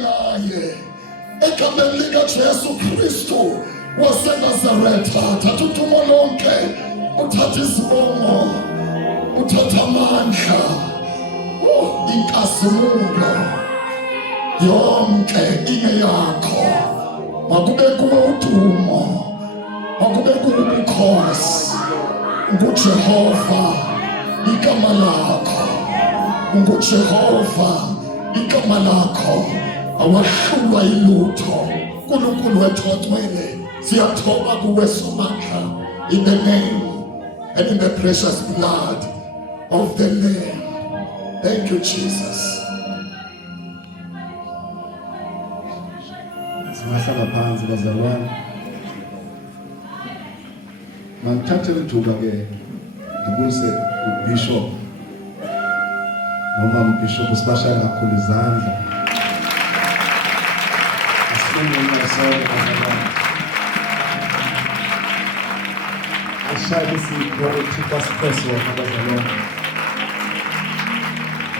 ngaye egameni likaJesu Kristu waseNazaretha. Thatha udumo lonke, uthatha izibongo, uthatha amandla, inkazimulo yonke ingeyakho. Makube kuwe udumo, makube kuwe ubukhosi. NguJehova igama lakho, NguJehova igama lakho, awahlulwa ilutho. uNkulunkulu wethu ogcwele, siyathoba kuwe somandla, in the name and in the precious blood of the Lamb. Thank you, Jesus. Singahlala phansi bazalwane. Mangithathe ithuba ke ngibuse uBishop noma uBishop sibashaya kakhulu izandla. Ashaya isikole thikasipheso abazalwane.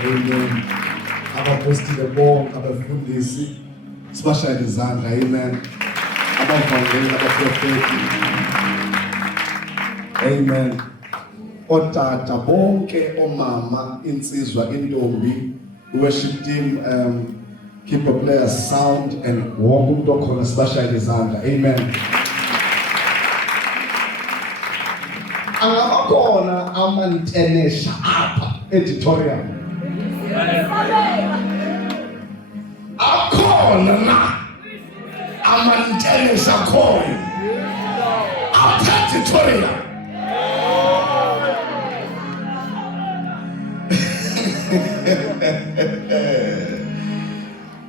Amen. Abapostile bonke abafundisi sibashaya izandla. Amen. Abavangeli, abaprofeti. Amen. Otata bonke, omama, insizwa, intombi, worship team, keyboard players, sound, and wonke umuntu okhona sibashaya izandla. Amen. Angabakhona amantenesha apha editorial. Akhona na amantenesha khona apha editorial.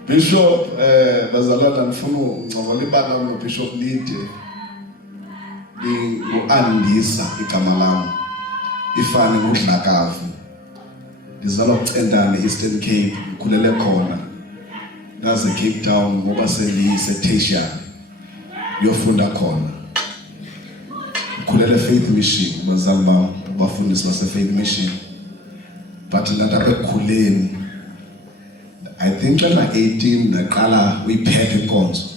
Bishop bazalwana ngifuna ungcokola ibala lo Bishop Lide uandisa igama lami ifane ngudlakavu ngizalwa uCentane Eastern Cape ngikhulele khona ngaze Cape Town ngoba seliseTasia uyofunda khona ngikhulele Faith Mission bazali bami abafundisi base Faith Mission but lapha ekukhuleni I think when I 18 naqala uyiphepha inkonzo.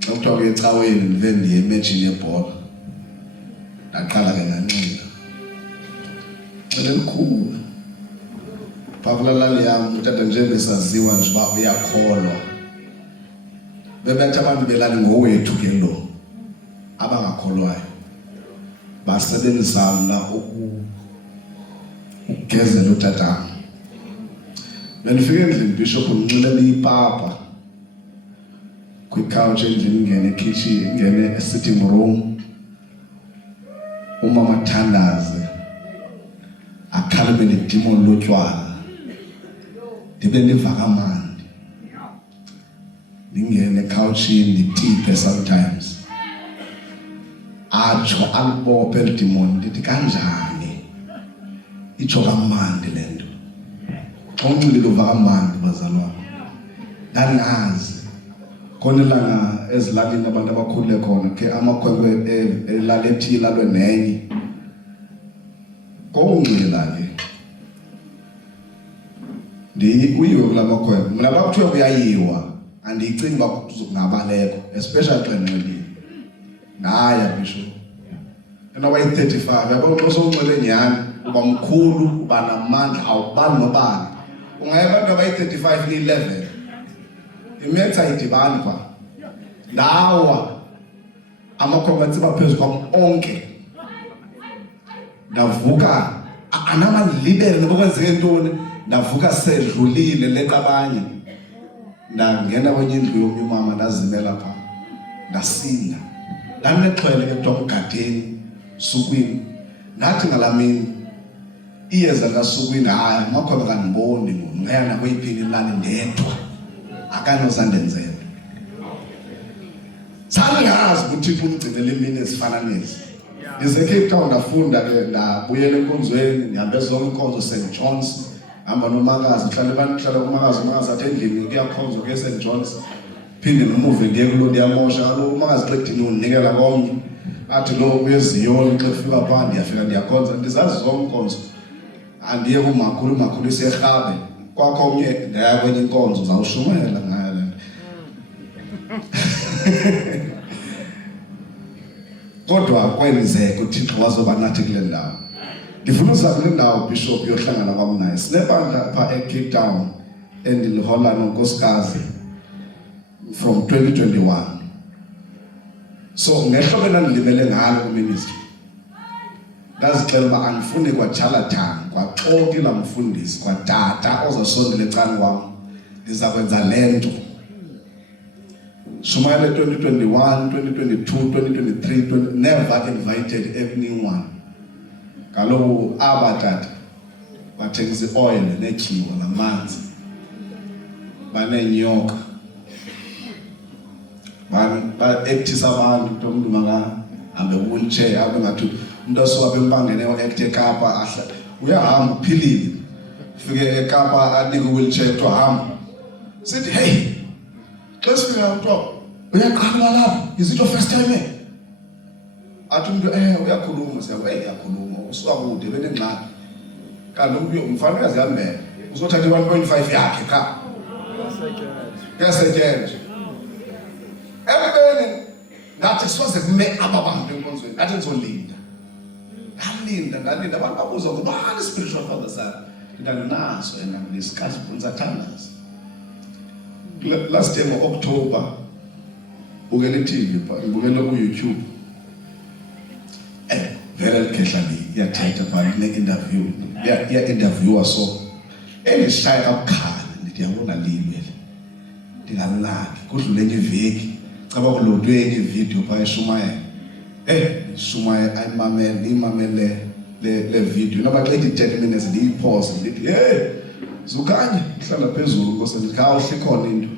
Xa kuthiwa kuyecaweni nive ndiye ematchini yebhola. Naqala ke nganxila. Xele likhulu. Phavula lali yami utata nje besaziwa nje uba uyakholwa. Bebethi abantu belali ngowethu ke lo. Abangakholwayo. Basebenzisa mna ukugezela utata. Benifike endlini Bishop unxilela ipapa kwi-couch endlini ngene kitchen ngene sitting room umama Thandaze akhalime nedemon lotshwala ndibe niva kamandi ngingene couchini nditipe sometimes atsho alibophe idemon ndithi kanjani itsho kamandi lento Onxililo vakamandi bazalwane. Danazi. Khona langa ezilalini abantu abakhule khona ke amakhwenkwe elalethi lalwe nenye. Konxila ke. Uyiwe kulamakhwenkwe. Mina bakuthiwa kuyayiwa andiyicingi bakuzokungabaleko especially xa nxilile. Ngaya Bishop. Ena 35 yabo xa sonxele nyani uba mkhulu uba namandla awubani nobani. Ungayabantu abayi-35 ni-11 imetha idibani pha ndawa amakhwenkwe atsiba phezu kwam onke ndavuka anamalibele noba kwenzeke ntoni ndavuka sedlulile leqa abanye ndangena kwenye indlu yomnye umama ndazimela pha ndasinda ndanexhwele ke kuthiwa uGadeni sukwini ndathi ngalamini iyeza kaSukwini hayi amakhweba kaniboni ngiyana kweyiphini lani ndedwa akanozandenzela sangazi ukuthi umgcinele imini ezifana nezi ndize Cape Town ndafunda ke ndabuyela enkonzweni ndihambe zonke inkonzo St John's hamba nomakazi hlale bandihlala umakazi athi endlini kuyakhonzwa ke St John's phinde nomuve ndiye kulo ndiyamosha kaloku umakazi xedini unikela komnye athi lo uyeziyona xa kufika pha ndiyafika ndiyakhonza ndizazi zonke inkonzo andiye kumakhulu iseRhabe kwakho omnye ndaya kwenye inkonzo uzawushumayela ngayo le nto. Kodwa kwenzeka uThixo wazoba nathi kule ndawo. Ngifuna uza kule ndawo Bishop yohlangana kwami naye. Sinebandla pha eCape Town endilihola nonkosikazi from 2021. So ngehlobo enandilibele ngalo kuministry. Ngazixela uba andifuni kwaCharlatan, kwaxoki la mfundisi, kwatata ozasondela ecani kwam. Ndiza kwenza le nto. Shumayela 2021, 2022, 2023, never invited anyone. Kaloku abatata bathengisa ioil netyiwa namanzi. Banenyoka. Ba-actisa abantu umuntu makahambe wheelchair abe ngathi umuntu asuka bempangene o-act eKapa ahla uyahamba uphilile. Ufike eKapa anike wheelchair kuthiwa hamba. Sithi hey, xa sifika kuthiwa uyaqala lapha, is it your first time here? Athi umuntu uyakhuluma siyabe uyakhuluma usuka kude benengxaki. Kanti umfana uyazihambela uzothatha 1.5 yakhe cha. Yasetyenziswa. Ebeni ngathi siwaze kume abantu enkonzweni ngathi ngizolinda. Ngalinda abantu babuza ngubani spiritual father sami. Nginaso ngesikhathi uNzathandaz. Last day October bukele TV ngibukele ku YouTube. Vele likhehla iyathetha pha ne-interview. Interviewer so elishaya kabukhali ndiyabona liwe. Ndingalaki kudlule enye iveki. Caba kulodwe enye video pha eShumayela. Shumayela imamele le video. Naba xa ithi 10 minutes ndiyipause ndithi hey zukanye ihlala phezulu Nkosi ndithi awuhle khona into.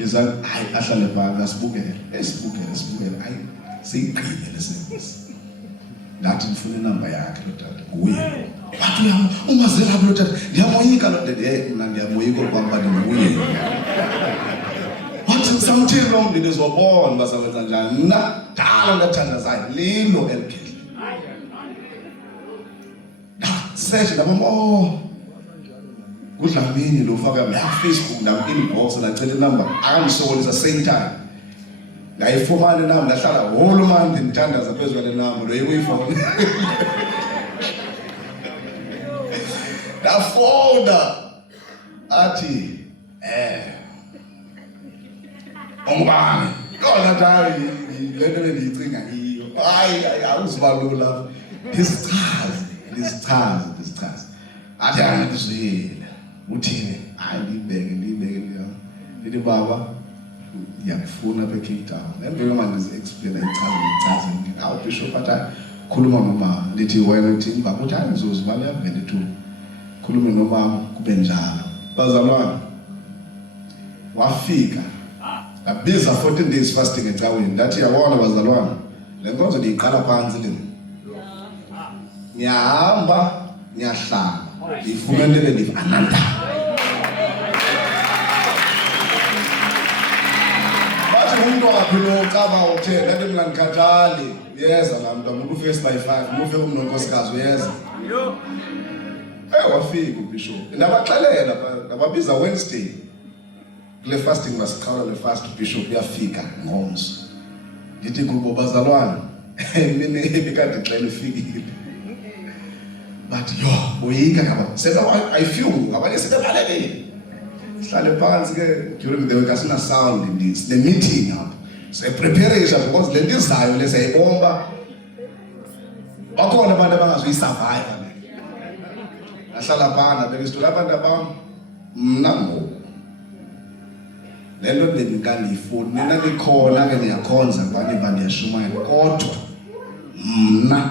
Yeza hayi ahlale pha asibukele. Sibukele hayi siyiqhibele service. Ngathi ngifuna inamba yakhe lo tata. Uye. Wathi ungazela lo tata. Ndiyamoyika lo tata. Mina ndiyamoyika kwamba ndimuye. Wathi samthini lo mndini ezobona basebenza njani. Na dala ndathandazayo lilo elikhehla. Search nabo kudlamini lo faka ya Facebook na inbox na cela number angisolisa same time. Ngayifumana nami ngahlala whole month ngithandaza phezulu le number lo yikuyifona. Dafona athi ongubani kona tayi le nto bendiyicinga iyo hayi awuzibalula lisichaze athi angizwile uthini hayi ndibeke ndithi baba ngiyakufuna apha eCape Town emvelo manje explain ichaze awu Bishop athi khuluma nomama ndithi wena uthini baba uthi hayi ngizozibala vele tu khulume nomama kube njalo bazalwane wafika abiza 14 days fasting ecaweni ndathi yabona bazalwane le nkonzo ndiyiqala phansi le ngiyahamba ngiyahlala ngifumene le ananda bathi umuntu waphilo caba uthe kanti mina ngikhathali yeza la mntu umuntu face by 5 mufe umnonkosikazi uyeza wafika uBishop ndabaxelela ngababiza Wednesday kule fasting masiqala le fast Bishop uyafika ngomso ndithi kubo bazalwane mina ebikade xela ufikile but yo boyika ngaba sesa I feel ngabanye sebalekile sihlale phansi ke during the week asina sound this the meeting up so preparation because le nto izayo lesayibomba bakhona abantu abangazoyisurvive ahlala phana bekisithola abantu abam mna ngoku le nto bendingandiyifuni nina nikhona ke niyakhonza kwaniva ndiyashumayela kodwa mna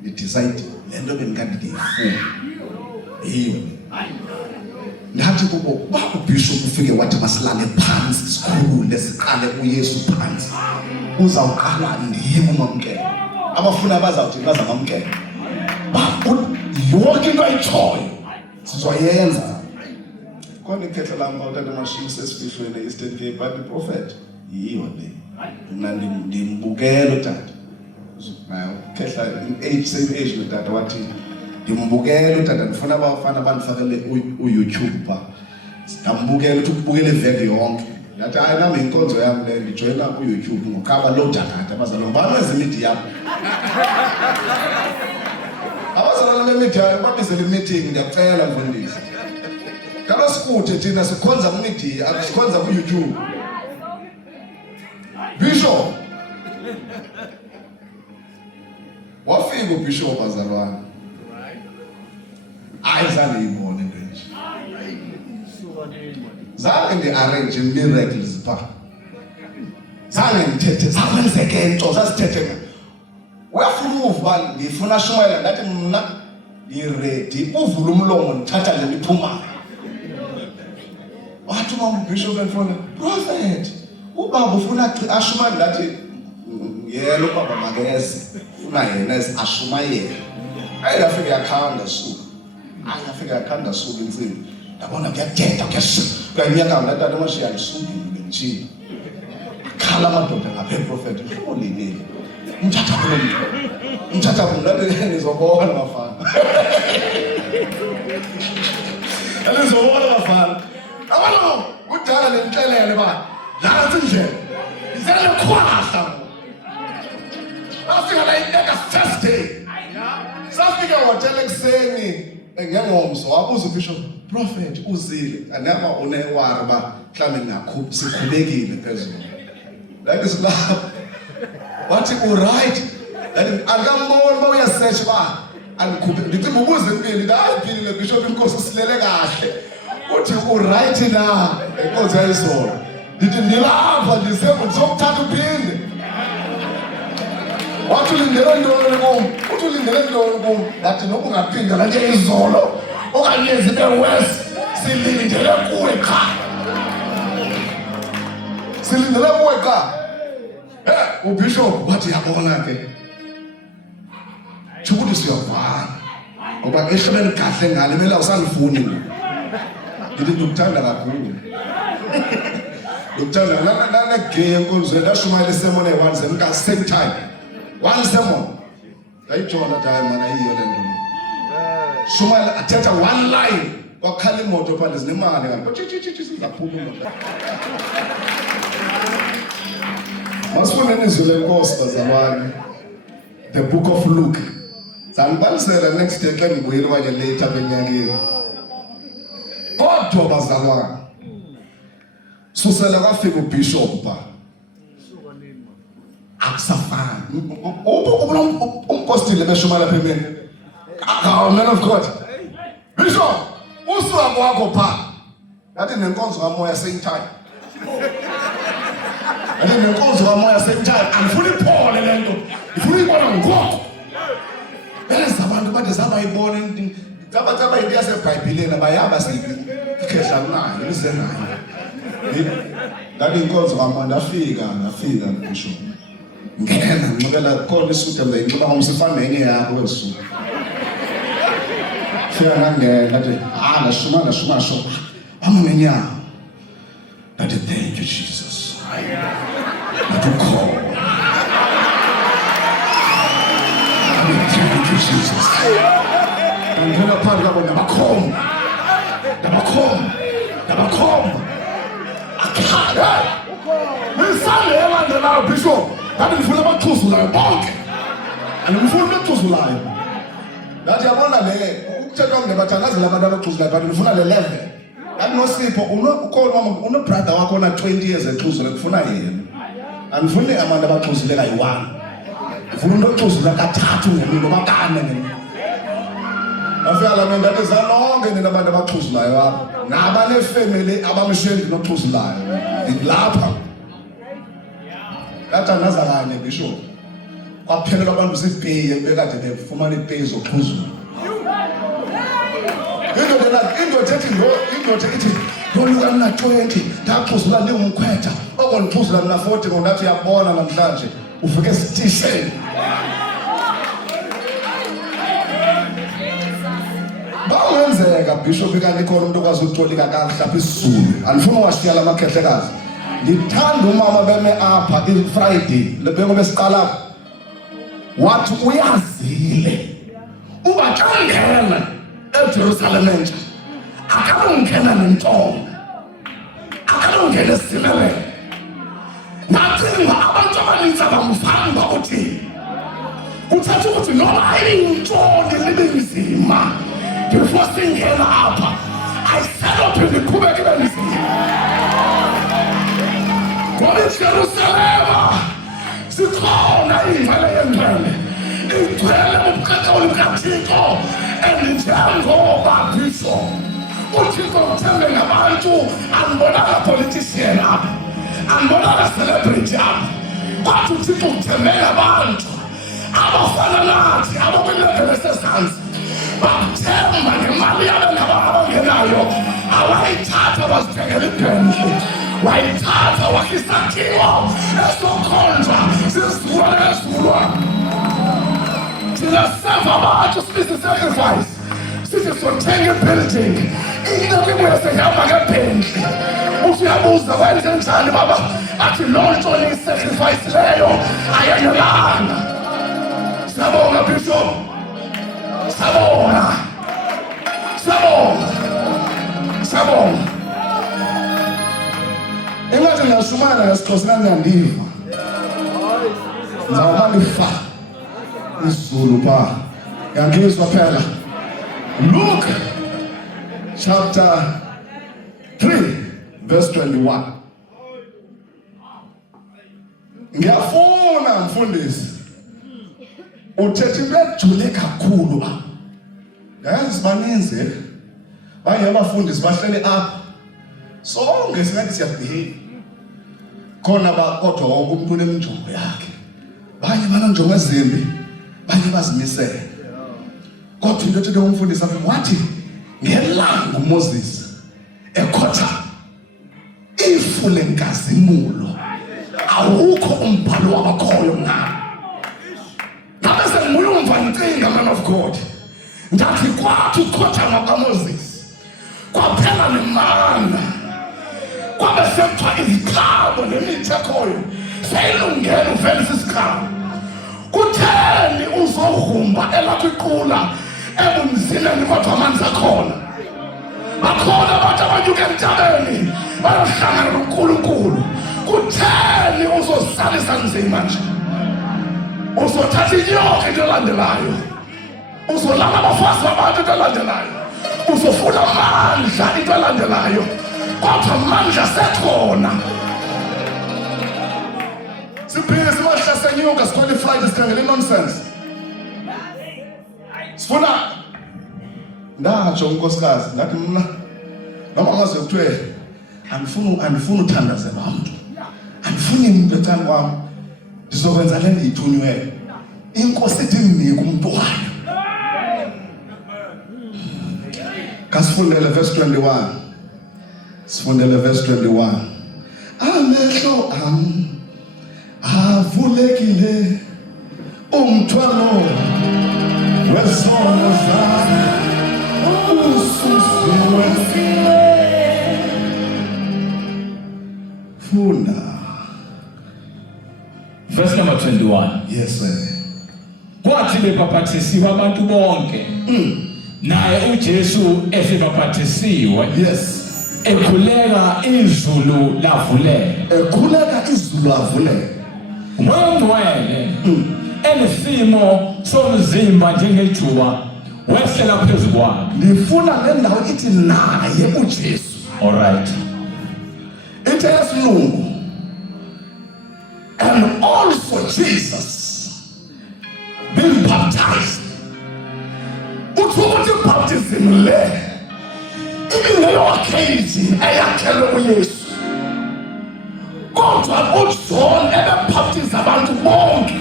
ndidecide le nto bendingandiyifuni yiyo ndathi kubo uba uBishop ufike wathi masilale phansi sikhulule siqale uYesu phansi uzawuqala ndim umamkela abafuna bazawuthi bazamamkela yonke into ayitshoyo sizoyenza khona ikhehla lam utata mashini sesifihlweni e-Eastern Cape but the prophet yiyo le mna ndimbukela utata khehla in age same age notata wathi Ndimbukela utata ndifuna abafana bandifakele uYouTube pha. Ndambukela ukuthi ukubukela iveki yonke. Ngathi hayi nami inkonzo yami le ndijoyina kuYouTube ngokukhaba lo data abazalwane bami ezimedia yabo. Abazalwane bemedia babizele meeting ngiyacela mfundisi. Kalo sikuthe thina sikhonza kumedia akusikhonza kuYouTube. Bishop wafika uBishop bazalwane. Ayizange ibone into nje. Zange ngi-arrange miracles pha. Zange ngithethe zakwenzeke into zasithethe. Uyafuna umuva ngifuna shumela ngathi mina ngiready uvula umlomo ngithatha le liphuma. Wathi uBishop emfona, "Prophet, ubaba ufuna ashumane ngathi yelo baba makeze. Ufuna yena ashumayele." Ayafika yakhanda suku. Ayafika yakhanda suku insini. Ndabona kuyathetha kuyanyaka ngatata amashiya lisungile nje. Khala amadoda ngaphe prophet uhlolile. Mthatha bona nizobona bafana. Nizobona bafana. Abalo kudala lenhlelele ba. Nansi nje. Izele khwahla. Afika la inteka Thursday. Safika hotel ekseni. Ngengomso wabuza uBishop, "Prophet uzile anama unewari ba mhlambe ngakho sikhubekile phezulu." Like is love. Wathi right. Akamboni ba uyasearch ba alikhuphe. Ndithi ubuze impilo hayi le Bishop inkosi silele kahle. Uthi right na inkosi yayizolo. Ndithi ndilapha ndizokuthatha uphinde. Wathi ulindele ntoni kum? Uthi ulindele ntoni kum? Ngathi noku ngaphinda la nje izolo okanye zibe west silindele kuwe qha. Silindele kuwe qha. uBishop wathi yabona ke. Chukuthi siyavana. Ngoba ehleleni kahle ngale mela usalifuni. Ndithi ukuthanda kakhulu. Ukuthanda la game konzo ndashumayela isemone once at the same time. One sermon. Ayijona time mana iyo lento. Shumala athetha one line wakhala imoto phandle zinemali kanti sizaphuma. Masifune izwi lenkosi bazalwane. The book of Luke. Sanibalisela next day xa ngibuyile kanye later benyakeni. Kodwa bazalwane. Susela kwafika uBishop ba. Akusafana. Umpostile beshumala phemeni. Man of God. Bishop, usuka wakho pha. Yathi nenkonzo kamoya same time. Yathi nenkonzo kamoya same time. Angifuni iphole lento. Ngifuna ibona ngoko. Bese abantu bade sabayibona into. Ngaba into yaseBhayibhelini abayaba sikhehla nayo lizenayo. Ngathi inkonzo kamoya ngafika Bishop. Ngena ngicela khona isuthi ngicela umsifana nenye yakho wesuku. Fika ngangena ngathi nashuma sho. Amunenyawo. Ngathi thank you Jesus. Ngathi call. Thank you Jesus. Ngena phansi lapho nabakhoma. Akhala. Misale yalandela uBishop. Kanti ngifuna abaxhuzulayo bonke. Angifuni abaxhuzulayo. Ngathi yabona le ukuthethwa ngebathangazela abantu abaxhuzulayo kanti ngifuna le level. Kanti noSipho uno brother wakho na 20 years exhuzula ngifuna yena. Angifuni abantu abaxhuzulela yi1. Ngifuna umuntu oxhuzula kathathu ngemini bakane ngemini. Afika la menda bezalonke nina abantu abaxhuzulayo apha. Nabane family abamsheli noxhuzulayo. Ngilapha. Kathandaza kanye Bishop. Kwaphelelwa abantu sipay bekade befumana ipay zoxhuzula. Indoda ithi ngoluka mina 20 ndaxhuzula lingumkhwetha okonixhuzula mina 40 ngonathi uyabona namhlanje ufike sitisheni. Bawenzeka Bishop kanti khona umuntu okwazi ukutolika kahlapha isizulu. Andifuna washiya lamakhehlekazi. Ngithanda umama beme apha iFriday lebeko besiqala wathi uyazile uba makangena eJerusalem entsha akalungena nentonga akalungena esimelele nacinga abantu abaninzi abamfanga uthini uthatha ukuthi noma ayintoni libe nzima before singena apha ayisalophe ndiqhubeke ibe nzima ngoba eJerusalema sikhona ingcwele yengcwele igcwele umqaqo kaThixo enjengoba bisho uThixo uthembe ngabantu anibonanga politician apha anibonanga celebrity apha kwathi uThixo uthembe ngabantu abafana nathi abakwilevele esezantsi bathemba ngemali yabo abangenayo awayithatha bazithengela ibhenki wayithatha wakhisakhiwa esokhonjwa sizulwane nezulwane sinaseva abantu sibize sacrifice sithi sothenga ibuilding into kwibuye sehamba ngebhenki usuyabuza wenze njani baba athi loo nto niyi-sacrifice leyo ayanelanga siyabonga bishop siyabonga engathi ngiyashumana ngesixhosa nandiyandiva ngizawumanifa isiZulu phaa ngiyangizwa phela Luke chapter 3 verse 21 ngiyafuna mfundisi uthethe into ejule kakhulu apha yazi baninzi banye abafundisi bahlele apha sonke singathi siyabehave khona kodwa wonke umuntu unemjongo yakhe banye banonjongo ezimbi banye bazimisele kodwa into ethi umfundisi apha wathi ngelanga uMoses ekhotha ifu lenkazimulo awukho umbhalo wabakhoyo ngalo ngabe sengiyumva inkinga man of God ndathi kwathi ukhotha ngakaMoses kwaphela nemana kwabe sekuthiwa izikhabo nemithi ekhoyo seyilungele uvelisa isikhabo kutheni uzohumba elakwiqula ebumzineni kodwa amanzi akhona bakhona abantu abanyuka entabeni bayahlangana noNkulunkulu kutheni uzozalisa nzima nje uzothatha inyoka into elandelayo uzolala abafazi babantu into elandelayo uzofuna amandla into elandelayo kodwa amandla sekhona siphinde sibahlase nyoka siqualified sikhangele nonsense sifuna ndatsho unkosikazi ngathi mna noma ngaze kuthiwe andifuni uthandazela abantu andifuni umuntu ethanda kwami ndizokwenza le ndiyithunyweyo inkosi ithi mnike umuntu wayo kasifundele verse 21 sifundele verse 21 amehlo avulekile umthwalo wesono zami ususiwe funda verse number 21 yes sir kwathi bebaphathisiwe abantu bonke naye uJesu esebaphathisiwe yes ekhuleka izulu lavuleka wengcwele enesimo somzimba njengejuba wehlela phezu kwakhe ndifuna le ndawo ithi naye uJesu alright ithe yesilungu and also Jesus being baptized ukuthi baptism le ibingeyo occasion eyakhelwe uYesu kodwa uJohn ebebaptiza abantu bonke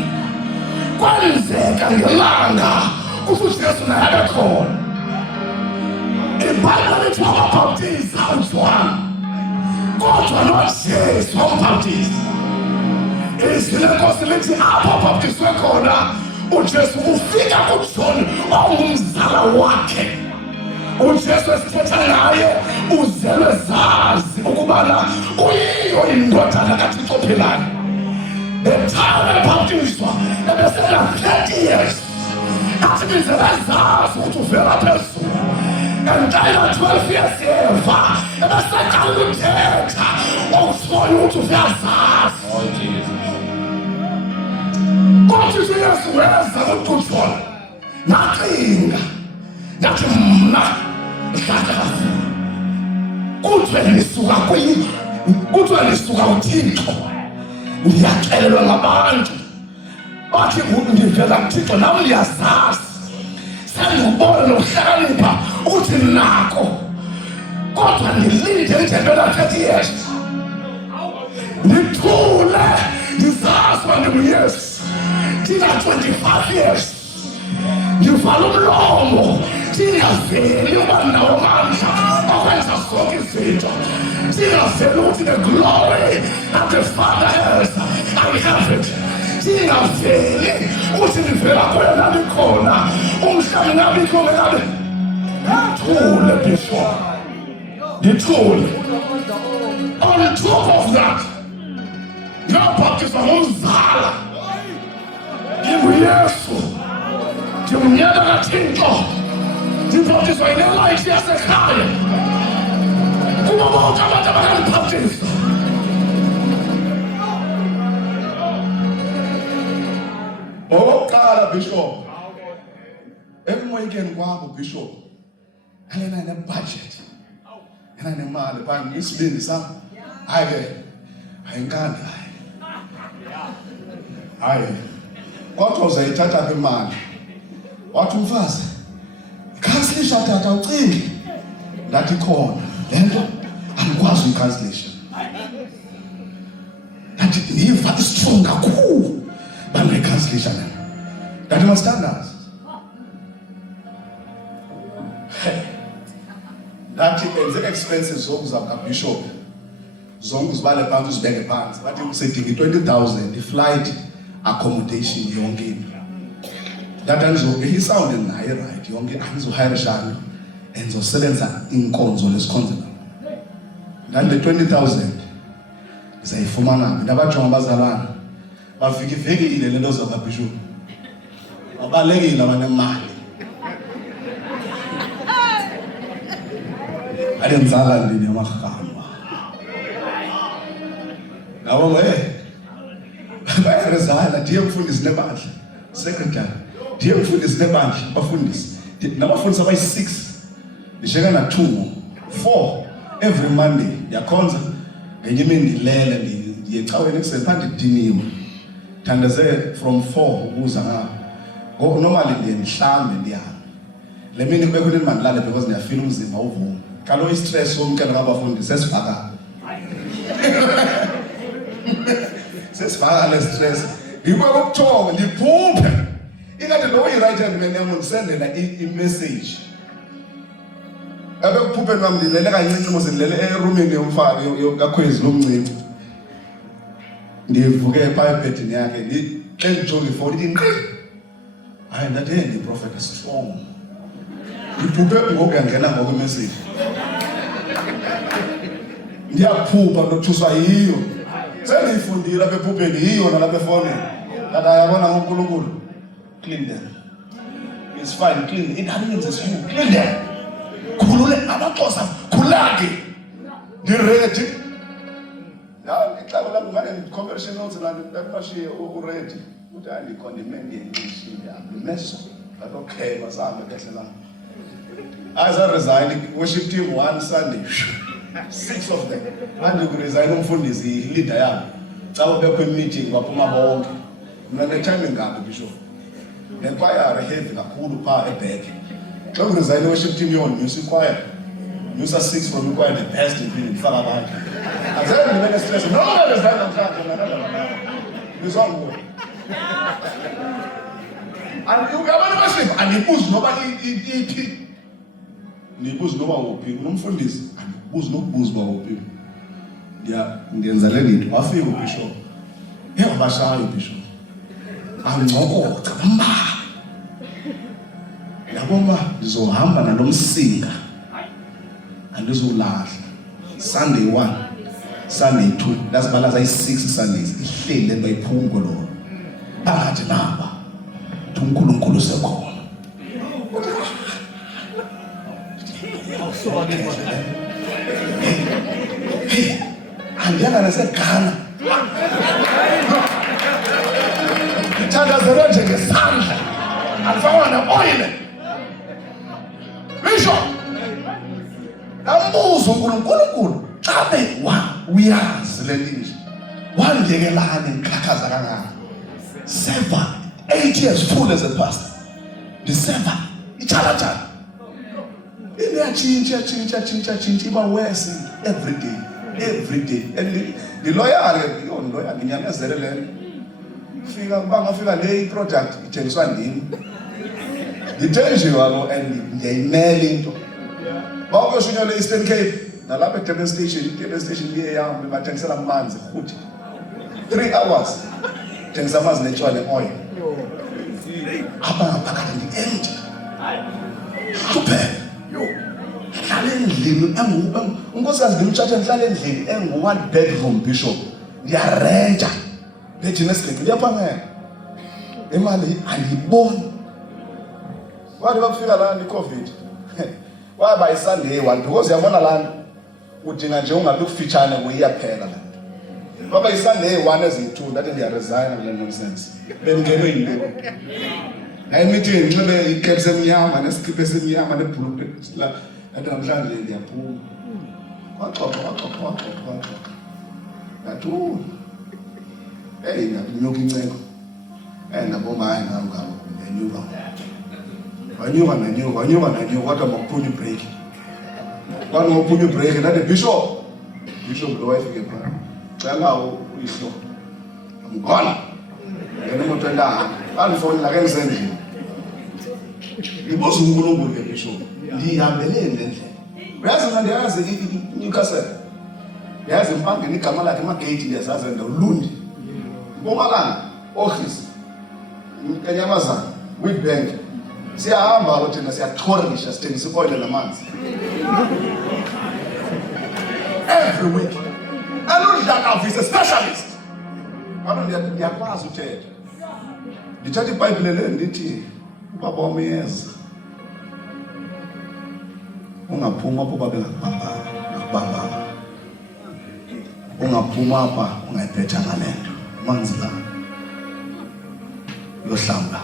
kwenzeka ngelanga uJesu naye ekhona iBhayibheli lithi wabaptiza uJohn kodwa noJesu wambaptiza isilenkosi lithi apho baptizwe khona uJesu ufika kuJohn ongumzala wakhe uJesu esithetha ngaye uzelwe zazi ukubana uyiyo indodana kaThixo ophilayo the time ebaptizwa ebesena 30 years athi ngizebezazi ukuthi uvela phezulu ngentela 12 years eva ebesaqala ukuthetha wawusibona ukuthi uyazazi Oh Jesus. kodwa uyesu weza kuthuthola nacinga ngathi mna ngihlakaza kuthiwe lisuka uThixo ngiyaxelelwa ngabantu bathi ngivela kuThixo nami ngiyazazi sengibona nokuhlakanipha ukuthi nako kodwa ngilinde njengela 30 years ngithule ngizazi ngiyes thina 25 years ngivala umlomo singaveli uba nawo amandla okwenza zonke izinto singaveli ukuthi the glory that the Father has I have it singaveli ukuthi ngivela kwena likhona umhlaba ngabikho ngabe ngithule bishop ngithule on top of that ngiyabhaptizwa ngomzala nginguyesu ngimnyama kaThixo ngibhaptizwa inelight yasekhaya kuba bonke abantu abangibhaptiza okokuqala bishop emoyikeni kwakho bishop alena nebudget yena nemali bani isibindi sami hayi ayinkani hayi kodwa uzayithatha imali wathi umfazi ikhansilisha tata ucingi ngathi khona lento angikwazi ikhansilisha ngathi niva strong kakhulu bangekhansilisha lento ngathi mastandazi ngathi enze expenses zokuza kaBishop zonke uzibale phansi uzibeke phansi bathi usedinga 20,000 iflight accommodation yonke into ngathi angizoke isound naye right yonke angizohirishana enzosebenza inkonzo lesikhonzela ngale 20,000 ngizayifumana ngaphi nabajonga abazalwana bafika ivekile lento zakaBishop abalekile abanemali alenzala ndini amahamba ngabo bayaresign ndiye mfundisi nebandla secretary ndiye mfundisi nebandla bafundisi nabafundisi abayi6 nisheka na 2 4 every Monday yakhonza ngenye imini ndilele ndiyecaweni kusephandle diniwe thandaze from 4 ukuza ngapho normally ndiye mhlambe ndiyana le mini kube khona mandilale because ndiyafila umzimba uvuma kalo istress womkela ngabafundisi sesifaka sesifaka le stress ngikho ukuthoba ndiphuphe ingathi lo right hand man yami ndisendela i-message abe kuphuphe nami ndilele kancinci mose ndilele eroomini yomfana kakhwezi lomncinci ndivuke epayipetini yakhe ndijonge ifoni ithi nkqi hayi ndathi ndi prophet strong ndiphuphe ngoku yangena ngoku i-message ndiyaphupha nothuswa yiyo sengiyifundile apha ephupheni yiyo nalapha efonini kanti ayabona ngoNkulunkulu clean them it's fine clean it means it's you clean them khulule amaxhosa khulake ndiredi ihlaba lami ngane conversion notes lapashiye uready uthi andikhondimende ngishile ameso but okay masama kahle lami as I resign worship team one Sunday 6 of them manje kuresign umfundisi leader yami cabo bekho meeting baphuma bonke mina ne-time ngabe bishop ne-choir heavy kakhulu pha ebheke xa kuresign worship team yon music choir Musa 6 from choir the best in being faka abantu azange nibe ne-stress no resign namhlanje ngizongo and worship andibuzi noba iphi nibuzi noba uphi unomfundisi andibuzi nokubuza uba uphi ndiyenza le nto wafika ubishop abashayo ubishop angcokotha mba yabona ndizohamba nalo msinga andizolahla Sunday 1 Sunday 2 lazibalaza i6 Sundays ihleli lento iphungo lo bathi baba uNkulunkulu sekhona Hey, andiyanga naseGhana. Ngithandazele nje ngesandla. Andifakwa ne-oil. Bishop, nambuza uNkulunkulu, cabe uyazi le lizwe. Wandiyekelani ngikhathaza kangaka? 8 years full as a pastor. December, itshala. Iyatshintsha iba worse every day. And the lawyer nginyamezele le. Bangafika le project ithengiswa ndini. Ngithenjiwa and ngiyayimela into. Bawuyoshunywa le Eastern Cape nalapha eDurban station liyeyami bathengisela amanzi futhi 3 hours thengisa amanzi netshwala oil. Phakathi ndi-empty. Kuphela. Ngihlala endlini unkosikazi ngimtshatshe ngihlala endlini engu-1 bedroom bishop. Ngiyarenta. Lejina esigqi liyaphangela. Imali angiyiboni. Wathi bakufika lana i-COVID. Waba iSunday one because uyabona lana udinga nje ungabe kufitshane kuyiyaphela la. Baba iSunday one eziyi2 that ndiya resign kule nonsense. Bengene yinto. Hayi meeting ngibe ikepse emnyama neskipe esemnyama nebhulukwe la. Kanti namhlanje ndiyaphuma. Waxoxa. Ngathi hey ngiyonyuka inceko. Ngaboma hayi ngalo ngenyuka. Wanyuka kodwa makuphunya ibreak. Kwani ngophunya ibreak nathi Bishop lo wayefike phana. Cela uyihlo. Ngona. Ngene imoto endanga. Alifoni la kemsendini. Ngibuza uNkulunkulu ke Bishop. Ndihambeleni le ndlela. Uyazi manje yazi iNewcastle. Yazi mfangeni igama lakhe emagate liyazazi ndawulundi. Mpumalanga office. Enyamazana Witbank. Siyahamba ukuthi siyathorisha sithengisa oil namanzi. Every week. Aludlaka is a specialist. Abantu ndiyakwazi uthetha. Ndithatha iBhayibhile le ndithi ubaba wamyeza. Ungaphuma apho babengakubamba. Ungaphuma apha ungayiphetha ngalento. Manzi la. Uyohlamba.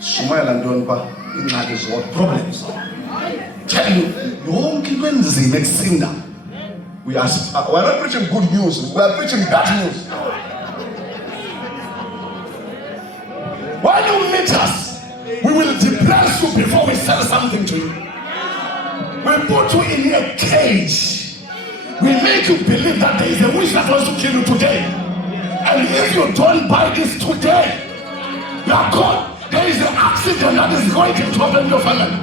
Shumayela ntoni ba ingxaki zonke problems. Tell you yonke into enzima ekusinda. We are not preaching good news, we are preaching bad news. When you meet us, we will depress you before we sell something to you. We put you in a cage. We make you believe that there is a wish that wants to kill you today. And if you don't buy this today, you are gone. There is an accident that is going to happen in your family.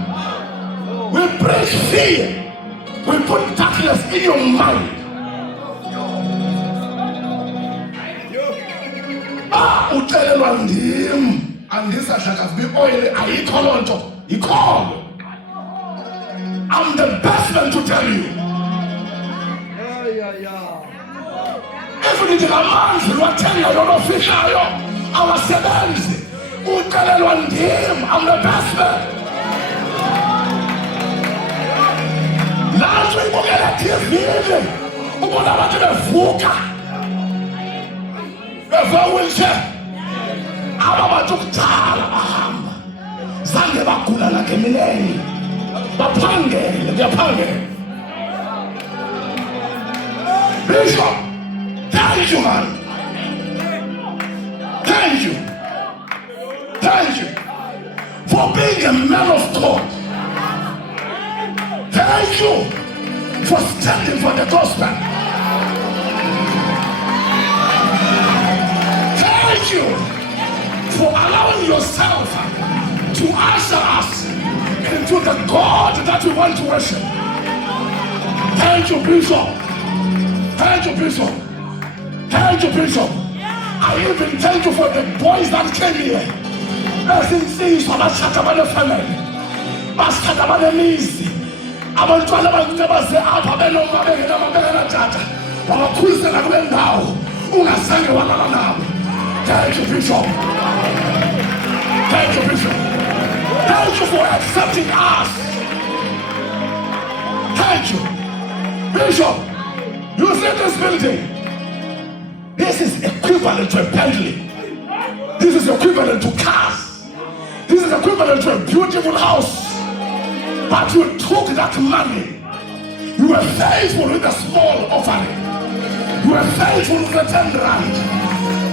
We preach fear. We put darkness in your mind. Utelelwa ndim andisahlaka be oil ayikho lonto ikhona. I'm the best man to tell you. If you amanzi lwathenga yona ofishayo awasebenzi utelelwa ndim. I'm the best man. Nanso ibukela TV ubona abantu bevuka bevawilshe aba bantu kudala bahamba zange bagula la kemineni baphangele kuyaphangela. Bishop, thank you man, thank you for being a man of God. Thank you for standing for the gospel. Thank you for allowing yourself to usher us into the God that we want to worship. Thank you, Bishop. Thank you, Bishop. Thank you, Bishop. I even thank you for the boys that came here. Things for the family. Abantwana bakubaze apha benoma bengena tata wabakhulisela kule ndawo ungazange walala nabo. Thank you, Bishop. Thank you, Bishop. Thank you for accepting us Thank you. Bishop, you see this building? This is equivalent to a Bentley. This is equivalent to cars. This is equivalent to a beautiful house. But you took that money. You were faithful with a small offering. You were faithful with the 10 rand.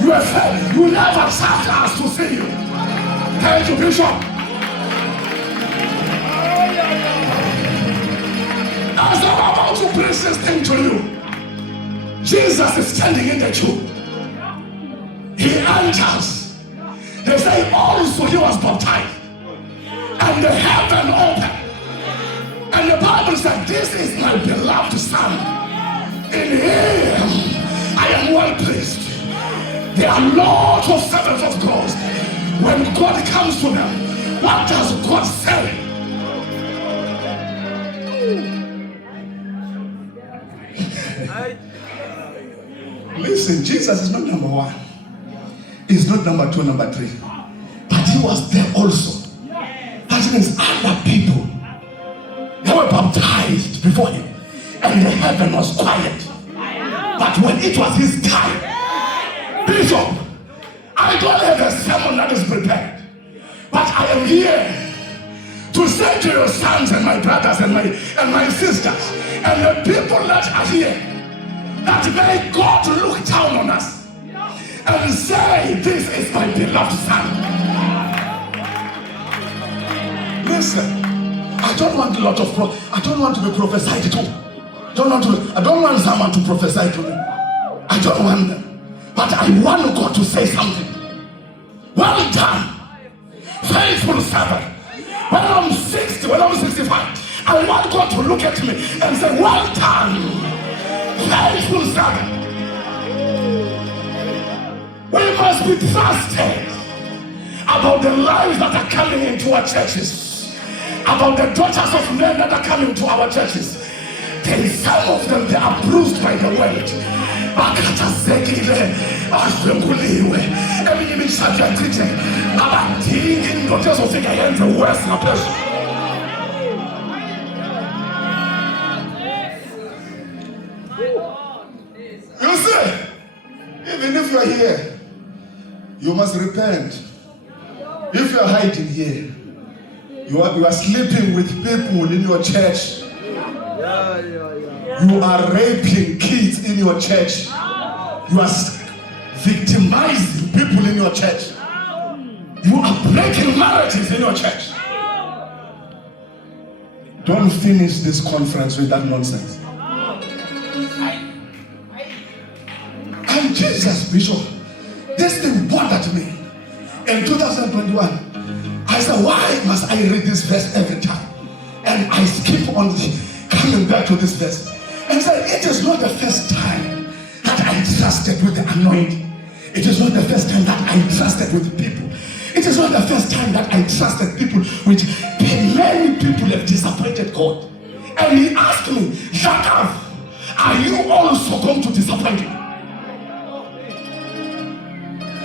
You were faithful. You never served us to see you. Thank you, Bishop. As I'm about to preach this thing to you, Jesus is standing in the tomb. He enters. They say also he was baptized. And the heaven opened. And the Bible said, this is my beloved son. In him I am well pleased. There are lots of servants of God. When God comes to them, what does God say? Listen, Jesus is not number one. He's not number two, number three. But he was there also. That means other people, they were baptized before him. And the heaven was quiet. But when it was his time, Bishop, I don't have a sermon that is prepared. But I am here to say to your sons and my brothers and my sisters and the people that are here, that may God look down on us and say, this is my beloved son. Listen, I don't want a lot of I don't want to be prophesied to. I don't want someone to prophesy to me. I don't want them. But I want God to say something. Well done, faithful servant. When I'm 60, when I'm 65, I want God to look at me and say, well done, faithful servant. We must be trusted about the lives that are coming into our churches, about the daughters of men that are coming to our churches. There is some of them, they are bruised by the word. Bakhathazekile, ahlwenguliwe, eminye imishado yachithe, abadingi indoda ezofika yenze worse ngaphezulu. You see, even if you are here, you must repent. If you are hiding here, you are sleeping with people in your church. You are raping kids in your church. You are victimizing people in your church. You are breaking marriages in your church. Don't finish this conference with that nonsense. And Jesus, Bishop, this thing bothered me. In 2021, I said, why must I read this verse every time? And I skip on coming back to this verse. And said, it is not the first time that I trusted with the anointing. It is not the first time that I trusted with people. It is not the first time that I trusted people with many people have disappointed God. And he asked me, Jacques, are you also going to disappoint him?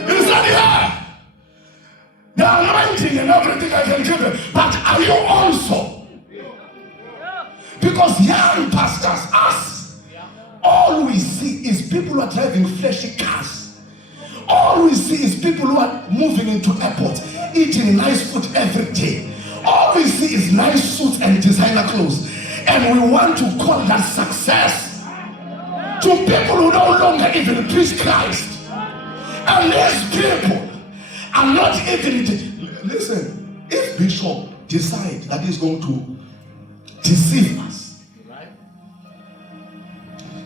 He said, yeah. The anointing and everything I can give you, but are you also? Because young pastors, us, all we see is people who are driving flashy cars. All we see is people who are moving into airports, eating nice food every day. All we see is nice suits and designer clothes. And we want to call that success to people who no longer even preach Christ. And these people are not even... Listen, if Bishop decides that he's going to deceive us,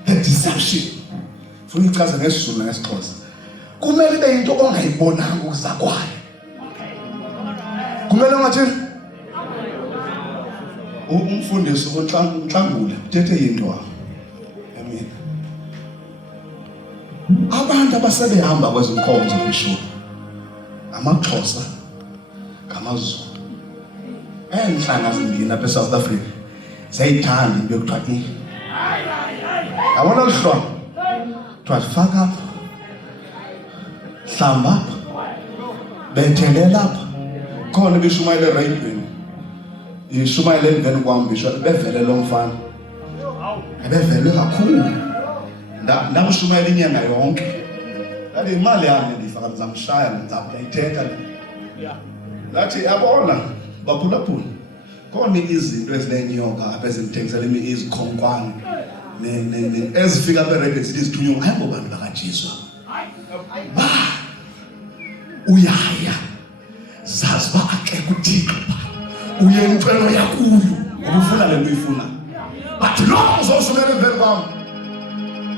the deception for you guys and us to next course. Kumele be into ongayibonanga ukuzakwayo. Kumele ngathi umfundisi uNhlangula uthethe into amen. Abantu abasebehamba kwezinkonzo Bishop amaXhosa ngamaZulu enhlanga zimbili lapha eSouth Africa sayithanda into ekuthiwa yabona uhlwa twafaka apha hlamba apha bethelela apha khona bishumayele radioweni ishumayele ngene kwami bisho bevele lo mfana Abevelwe kakhulu. Ndamshumayela inyanga yonke. Kanti imali yami ndifaka ngizamshaya ngizamthetha. Lathi yabona baphulaphula. Khona izinto ezinenyoka apha ezimthengisela izikhonkwane. Ezifika berecords izithunywa hayibo bantu bakaJesu. Ba uyaya zazi ba akekho uThixo ba uyentwelo yakuyo ubufuna le nto uyifuna but lo uzosumela emveni kwami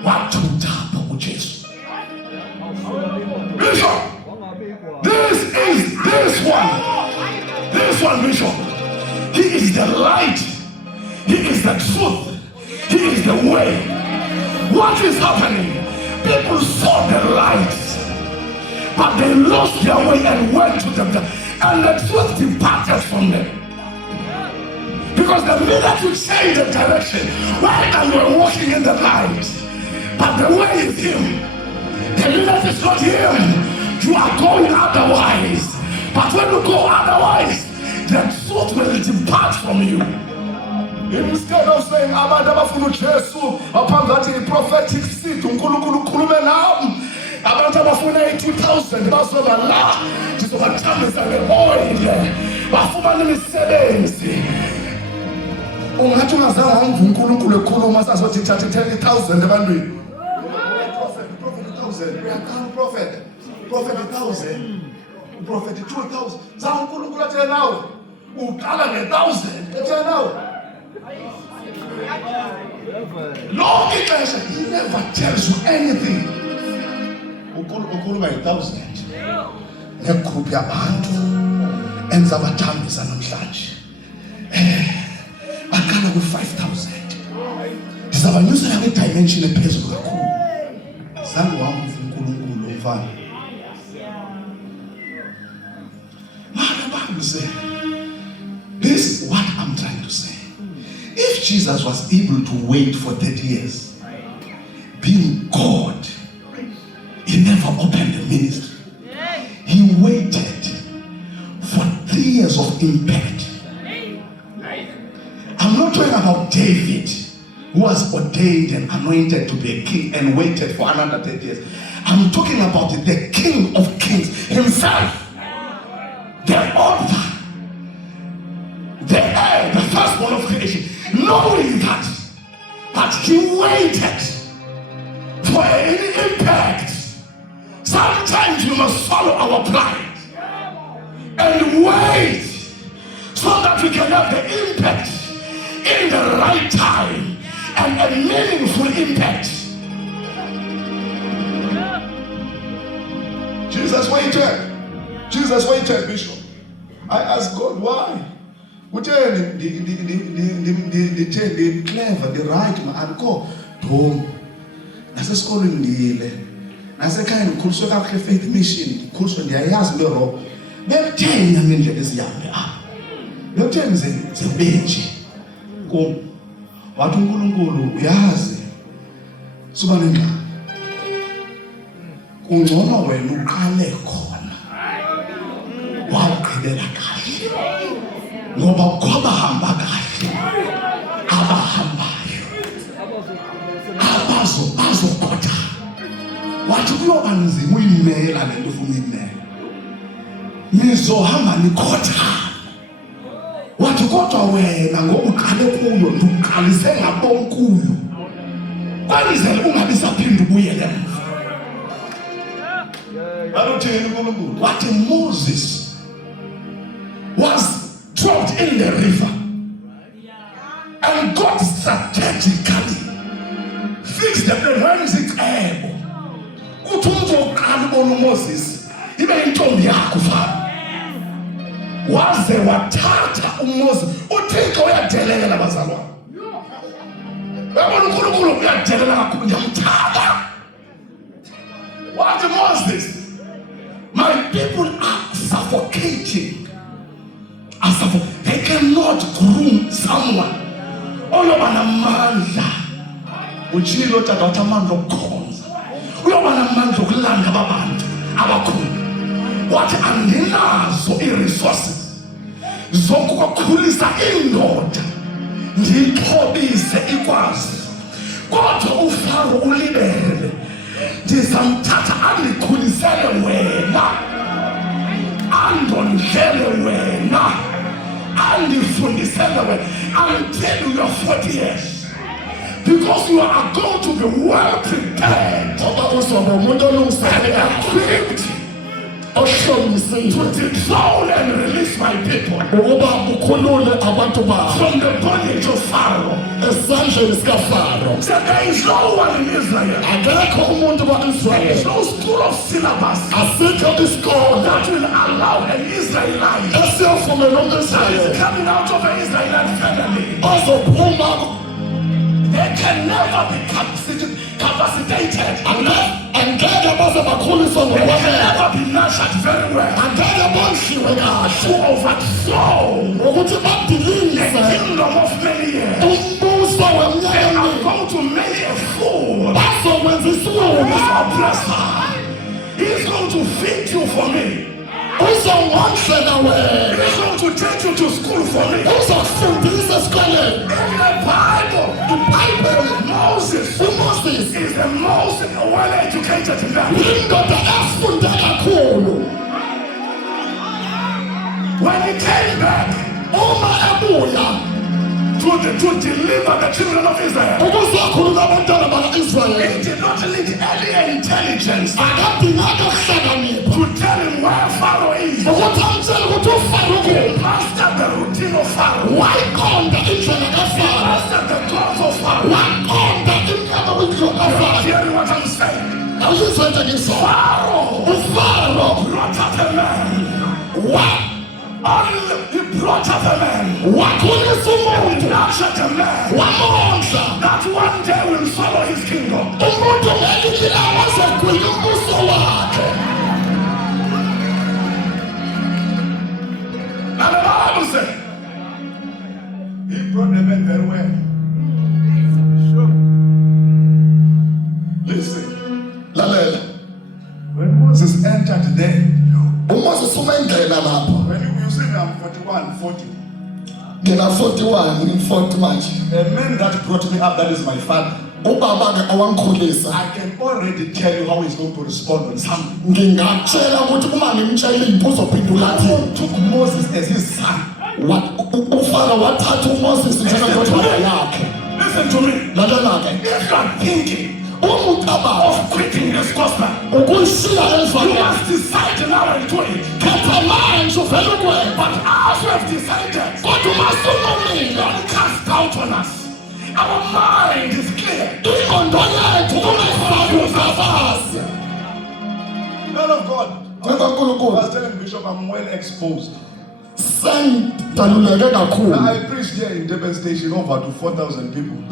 wathutha apha kuJesu. Bishop, this one Bishop, he is the light, he is the truth, he is the way. What is happening? People saw the light, but they lost their way and went to them, and the truth departed from them. Because the minute you change the direction, right now you are walking in the light, but the way is Him. The minute is not Him, you are going otherwise. But when you go otherwise, the truth will depart from you. Instead of saying, abantu abafuna uJesu aphangathi prophetic seed uNkulunkulu ukhulume nami, abantu abafuna 80,000 bazoba la ndizobathambisa ngeoil bafumana imisebenzi. Ungathi ungazange wamva uNkulunkulu ekhuluma sazothi thatha 10,000 ebantwini. Prophet 1,000, prophet 2,000. Zange uNkulunkulu athele nawe uqala nge-1,000 ethele nawe. Long ixesha, He never tells you anything. Ukhuluma nge-1,000 negroup yabantu endizabathambisa namhlanje. Baqala ku-5,000 ndizabanyusela kwi-dimension ephezulu kakhulu. Zange wamva uNkulunkulu umfana. This is what I'm trying to say. If Jesus was able to wait for 30 years, being God, He never opened the ministry. He waited for 3 years of impact. I'm not talking about David, who was ordained and anointed to be a king and waited for another 30 years. I'm talking about the King of Kings himself. The author, the heir, the firstborn of creation, knowing that He waited for any impact. Sometimes we must follow our pride and wait so that we can have the impact in the right time and a meaningful impact. Jesus waited, Bishop. I asked God why. Uthe the clever, the right man, and go home. Nasesikolweni ndile. Nasekhaya ngikhuliswe kahle faith mission, ngikhuliswe ndiyayazi le rock. Bekuthena ngendlela ezihambe apha. Bekuthena zebenje. Kom. Wathi uNkulunkulu uyazi. Suba nengxaki. Kungcono wena uqale khona. Waqhubela kahle. Ngoba kwabahamba kahle. Abahambayo. Bazokotha. Wathi kuyoba nzima uyimela le nto ufuna uyimela. Nizohamba nikhotha. Wathi kodwa wena ngoba uqale kuyo nduqalise ngabonkuyo. Kwalizele ungabi saphinda ubuyele emva. What Moses was dropped in the river, and God strategically fixed the plan. When is it able? Moses, even intombi yakho fa. Waze wathatha uMoses uthixo uyadelela nabazalwane. Yabona uNkulunkulu uyadelela kakhulu ngiyamthanda. What Moses? My people are suffocating. They cannot groom someone. Oyoba namandla. Uchilo tata amandla okukhonza. Uyoba namandla okulanda abantu abakhulu. Wathi andinazo i-resources zokukhulisa indoda ndiyixhobise ikwazi kodwa uFaro ulibele ndizamthatha andikhulisele wena andondlele wena andifundisele wena until you are 40 years. Because you are going to be well prepared and equipped to dethrone and release my people from the bondage of Pharaoh. So there is no one in Israel. There is no school of syllabus that will allow an Israelite that is coming out of an Israelite family. They can never be capacitated. They can never be nurtured very well to overthrow the kingdom of many years. They are going to make a fool of this oppressor. He's going to feed you for me. He's going to take you to school for me. In the Bible, Moses is the most well-educated man. When he came back to deliver the children of Israel, he did not need any intelligence to tell him where Pharaoh is. He mastered the routine of Pharaoh. He mastered the thoughts of Pharaoh. You are hearing what I'm saying? Pharaoh brought up a man. He brought up a man. He nurtured a man that one day will follow his kingdom. Now the Bible says he brought the man very well. Listen, when Moses entered there, when you say I'm 41, 40. A man that brought me up, that is my father. I can already tell you how he's going to respond on something. God took Moses as his son. Listen to me. If you are thinking of quitting this gospel, you must decide now and do it. But as we have decided, God don't cast doubt on us. Our mind is clear. Man of God, I was telling Bishop I'm well exposed. I preached here in Durban Station over to 4,000 people. I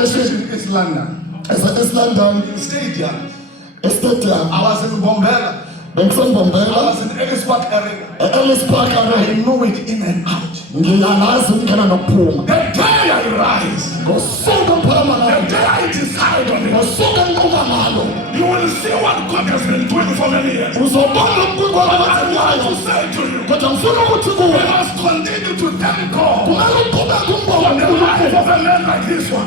preached in East London. In Stadium. I was in Bombela. I was in Ellis Park area. I know it in and out. The day I rise, the day I decide on it, you will see what God has been doing for many years. But I want to say to you, we must continue to thank God for the life of a man like this one.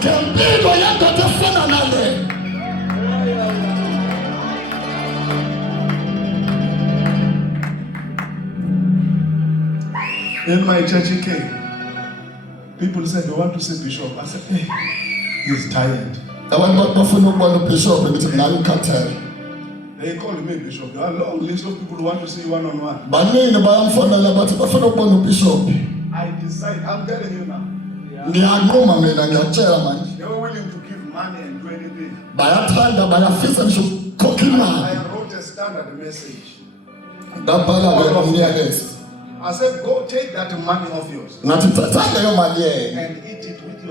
In my church he came. People said they want to see Bishop. I said, hey, he's tired. They called me Bishop. There are a long list of people who want to see you one-on-one. I decide, I'm telling you now. They were willing to give money and do anything. I wrote a standard message. I said, go take that money of yours and eat it with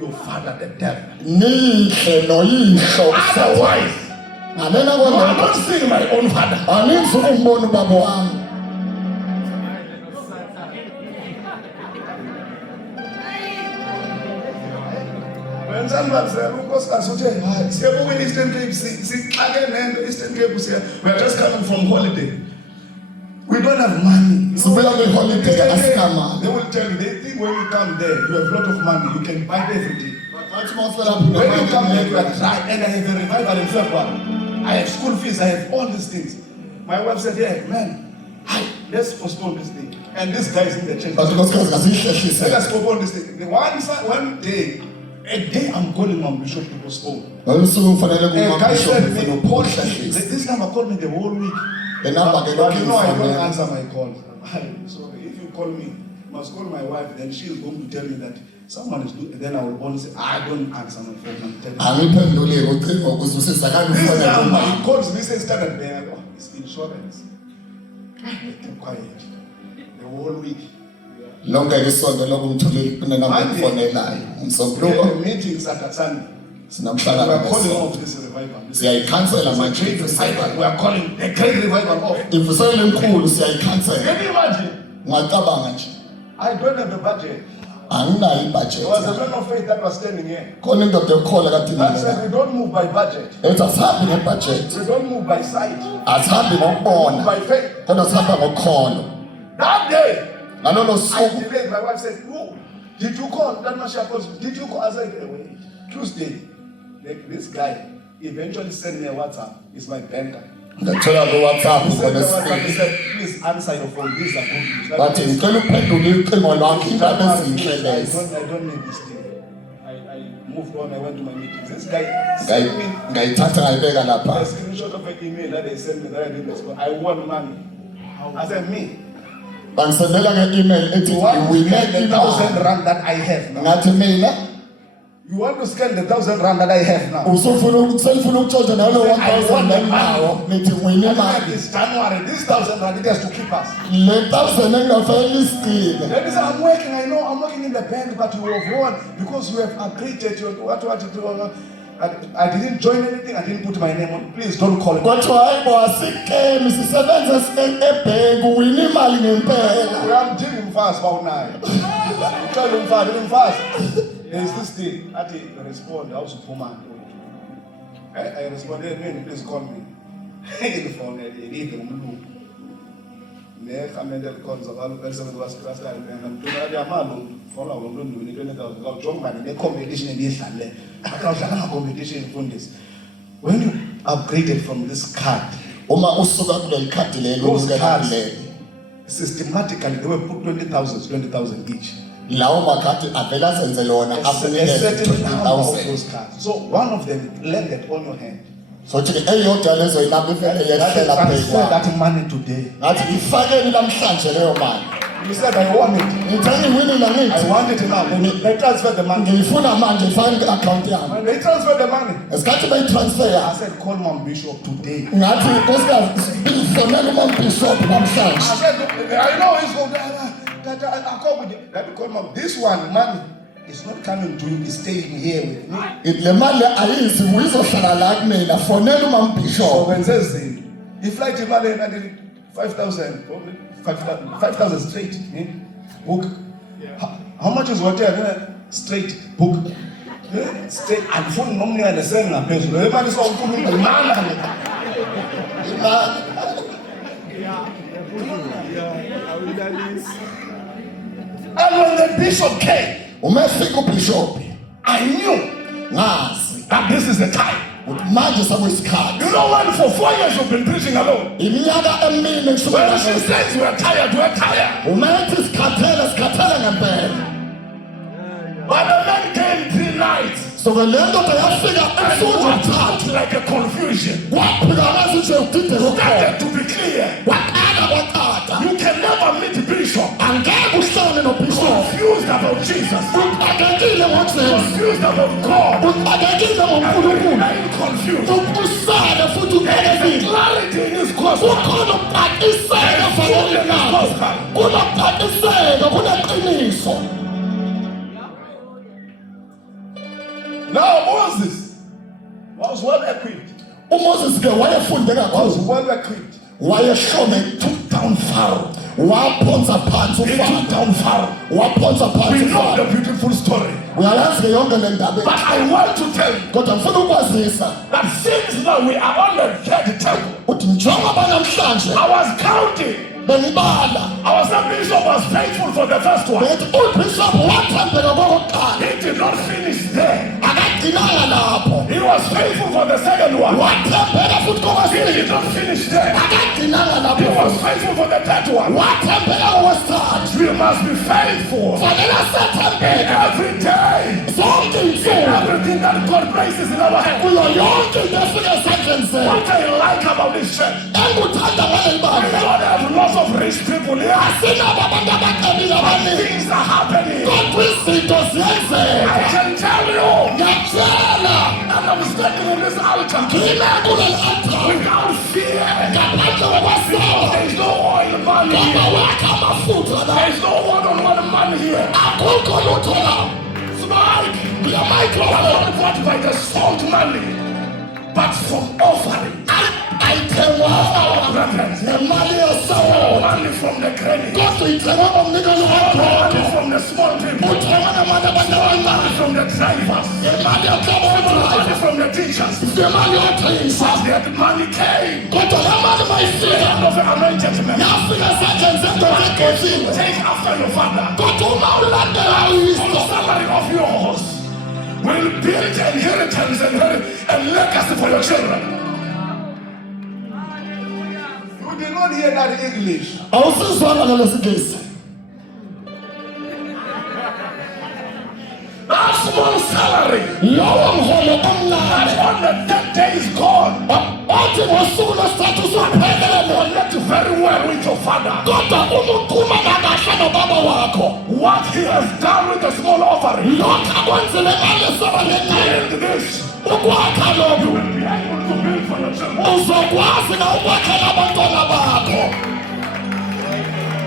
your father, the devil. Otherwise, I'm not seeing my own father. When someone says, we are just coming from holiday. We don't have money. They will tell you, they think when you come there, you have a lot of money, you can buy everything. Bathi mawufela When you come back, phela you are dry, and I have a revival in February. I have school fees, I have all these things. My wife said, "Yeah, man, let's postpone this thing." And this guy is in the church. bathi nkosikazi kasiyihlehlise. Let us postpone this thing. One day, a day I'm calling Mom Bishop to postpone. Ngalosuku kufanele And guy said, kumabishop "Me, Paul, ukuhlehlisa. this number called me the whole week." The number ke But lokhu you know, I don't ifonela. answer my calls. So if you call me, you must call my wife, then she is going to tell me that someone is doing, then I will only say, "I don't answer my phone." I'm telling you. Angiphendulile ucingo ukuzwisisa kanti This ufonela number, he umama. calls me, says, "Standard Bank." Oh, it's insurance. I keep quiet. The whole week. Lonke isonto lokumtholela kunenamba Monday. efonelayo. We Umsombuluko have a meeting Saturday, Sunday. We sinamhlangano are calling ngesonto. off this revival. Siyayikhansela It's a manje great revival. imvuselelo. We are calling a great revival off. Imvuselelo enkulu siyayikhansela. Can you imagine? Ngacabanga nje. I don't have a budget. Anginayo There was a ibudget. man of faith that was standing here. Khona indoda yokukholwa kade I said, mina. "We don't move by budget. Ethi asihambi ngebudget. We don't move by sight. Asihambi We move ngokubona. by faith." Kodwa sihamba ngokukholo. That day, Ngalolo I suku delayed. My wife said, "Who? Did you call?" That Masha calls me. "Did you call?" I said, "Wait, Tuesday." Like this guy eventually sent me a WhatsApp. It's my banker. ngathola ku-WhatsApp He sent me khona a WhatsApp. He sibili. said, "Please answer your phone. These are good news." Bathi ngicela uphendule ucingo lwakho indaba ezinhle lezi. I don't need this thing. I moved on. I went to my meetings. This guy sent me Ngayithatha ngayibeka a lapha. screenshot of an email that they sent me that I didn't respond. I won money. I said, "Me, Bangisendela nge-email ethi you want to we scan make the 1,000 imali. rand that I have now? Ngathi mina You want to scan the 1,000 rand that I have now?" selifuna ukutshontsha nalo 1000 eninawo nithi ngwini And imali. this January, this 1,000 rand, it has to keep us. Le 1000 engafanele isigcine. Then he said, "I'm working, I know, I'm working in the bank, but you have won because you have agreed that you I didn't join anything, I didn't put my name on. Please don't call me." Kwathiwa hayi bo asikemi sisebenza ebhenki uwina imali ngempela. We are doing fast about now. Tell him fast, doing fast. There's this thing. I respond, I was a man. I responded, "Man, please call me." The phone, ngehamende likhonza abantu belisebenza basiklasikayo mina mntuna yamalo fona ngomuntu ndinikene kazi ngawujongana ne-competition endiyidlalile akawudlala ama-competition mfundisi. When you upgraded from this card, Uma usuka kuleli khadi lelo those unikela cards kuleli. systematically they were put 20,000 each. Lawo makhadi avela azenze lona A akunikeze certain number of 20,000. those cards. So one of them landed on your hand. So thi eyodwa lezo inamba ivele That yehlela transfer phezulu. that money today. Ngathi ifakeni namhlanje leyo mali. You said, "I want it. Ngithani winile I ngithi want it now." They transferred the money. ngiyifuna manje ifake ku-account yami. When they transferred the money, Ngesikhathi beyitransfer I said, "Call Mom Bishop today." ngathi nkosikazi fonela umambishop namhlanje. I said, "I know it's going to I come with it." Let me call Mom. This one, money is not coming to you, it's staying here with me. Ithi le mali ayizi izohlala la kumina fonela So umambishop. when says the flight in Mali, I did 5,000, 5,000 straight. Book. How much is hotel? Straight book. Straight. And phone normally I send na peso. Le mali so nkulu imali. And when the bishop came, Uma efika ubishop I knew ngazi that this is the time. ukuthi manje sakuyisikhathi. You know when for 4 years you've been preaching alone. Iminyaka emine When ngisukela she says we're tired. uma ethi sikhathele ngempela. But the man came 3 nights. So ke le ndoda yafika esuku What ntathu looked like a confusion kwaphika ngathi nje udide kokhona. started to be clear. Waqala kwaqada. You can never meet Bishop Angeke uhlale nobishop. confused about Jesus, Uxakekile ngoJesu. confused about God, Uxakekile ngoNkulunkulu. and confused. Usale futhi There is a uqekile. clarity in his gospel. Kukhona ukuqaqiseka fanele nazo. Kunokuqaqiseka kuneqiniso. Now Moses was well equipped. uMoses ke wayefunde Was kakhulu. well equipped. Wayeshone Took down Pharaoh. waphonsa phansi He took uFaro. down Pharaoh. Waphonsa We phansi know the uFaro. beautiful story. Uyayazi ke yonke le ndaba. But I want to tell you Kodwa ngifuna ukwazisa that since now we are on the third temple, uthi njengoba namhlanje I was counting. bengibala Our bishop was faithful for the first one. bethi uBishop wathembeka kokuqala. He did not finish there. akagcinanga lapho. He was faithful for the second one. Wathembeka futhi He kokwesibili. did not finish there. Akagcinanga He was lapho. faithful for the third one. Wathembeka kokwesithathu. We must be faithful Fanele sethembeka every day. zonke insuku. Everything that God places in our hands. Kuyo yonke into efika esandleni zethu. What I like about this church, Enguthanda ngale we bandla. don't have lots of rich people here. Asinabo abantu abaqabile abaningi. Things are happening. Kodwa izinto I ziyenzeka. can tell you, Ngiyakutshela. and I'm standing on this altar Ngime kuleli altar. without fear. Ngaphandle kokwesaba. There's no oil money Ngoba here. wakha amafutha la. There's no one-on-one money here. Akukho lutho la. Smile. Kula We microphone. are not bought by the salt money, but from offering. Ayithengwa Brethren, nemali yesawo. money from the credit. Kodwa ithengwa ngomnikelo Money webhoko. from the small people. Uthengwa nabantu abantu abancane. Money from the drivers. Imali yokuhamba Money wedrive. from the teachers. Imali yothengisa. That money came. Kodwa la mali mayifika. End of the anointed man. Yafika esandleni sendoda egothiwe. Take after your father. Kodwa uma ulandela The uyise. salary of yours will build inheritance and legacy for your children. You did not hear that English. Awusizwanga ngalesingisi. That small salary. Lowo mholo And omncane. on the third day is gone. Othi ngosuku lwesithathu usuphelele. Connect very well with your father. Kodwa umuqhuma kakahle nobaba wakho. What he has done with the small offering. Lokhu akwenzele ngale saba lencane. Build this. Ukwakha You lokhu. will be able to build for your children. Uzokwazi na ukwakhela abantwana bakho.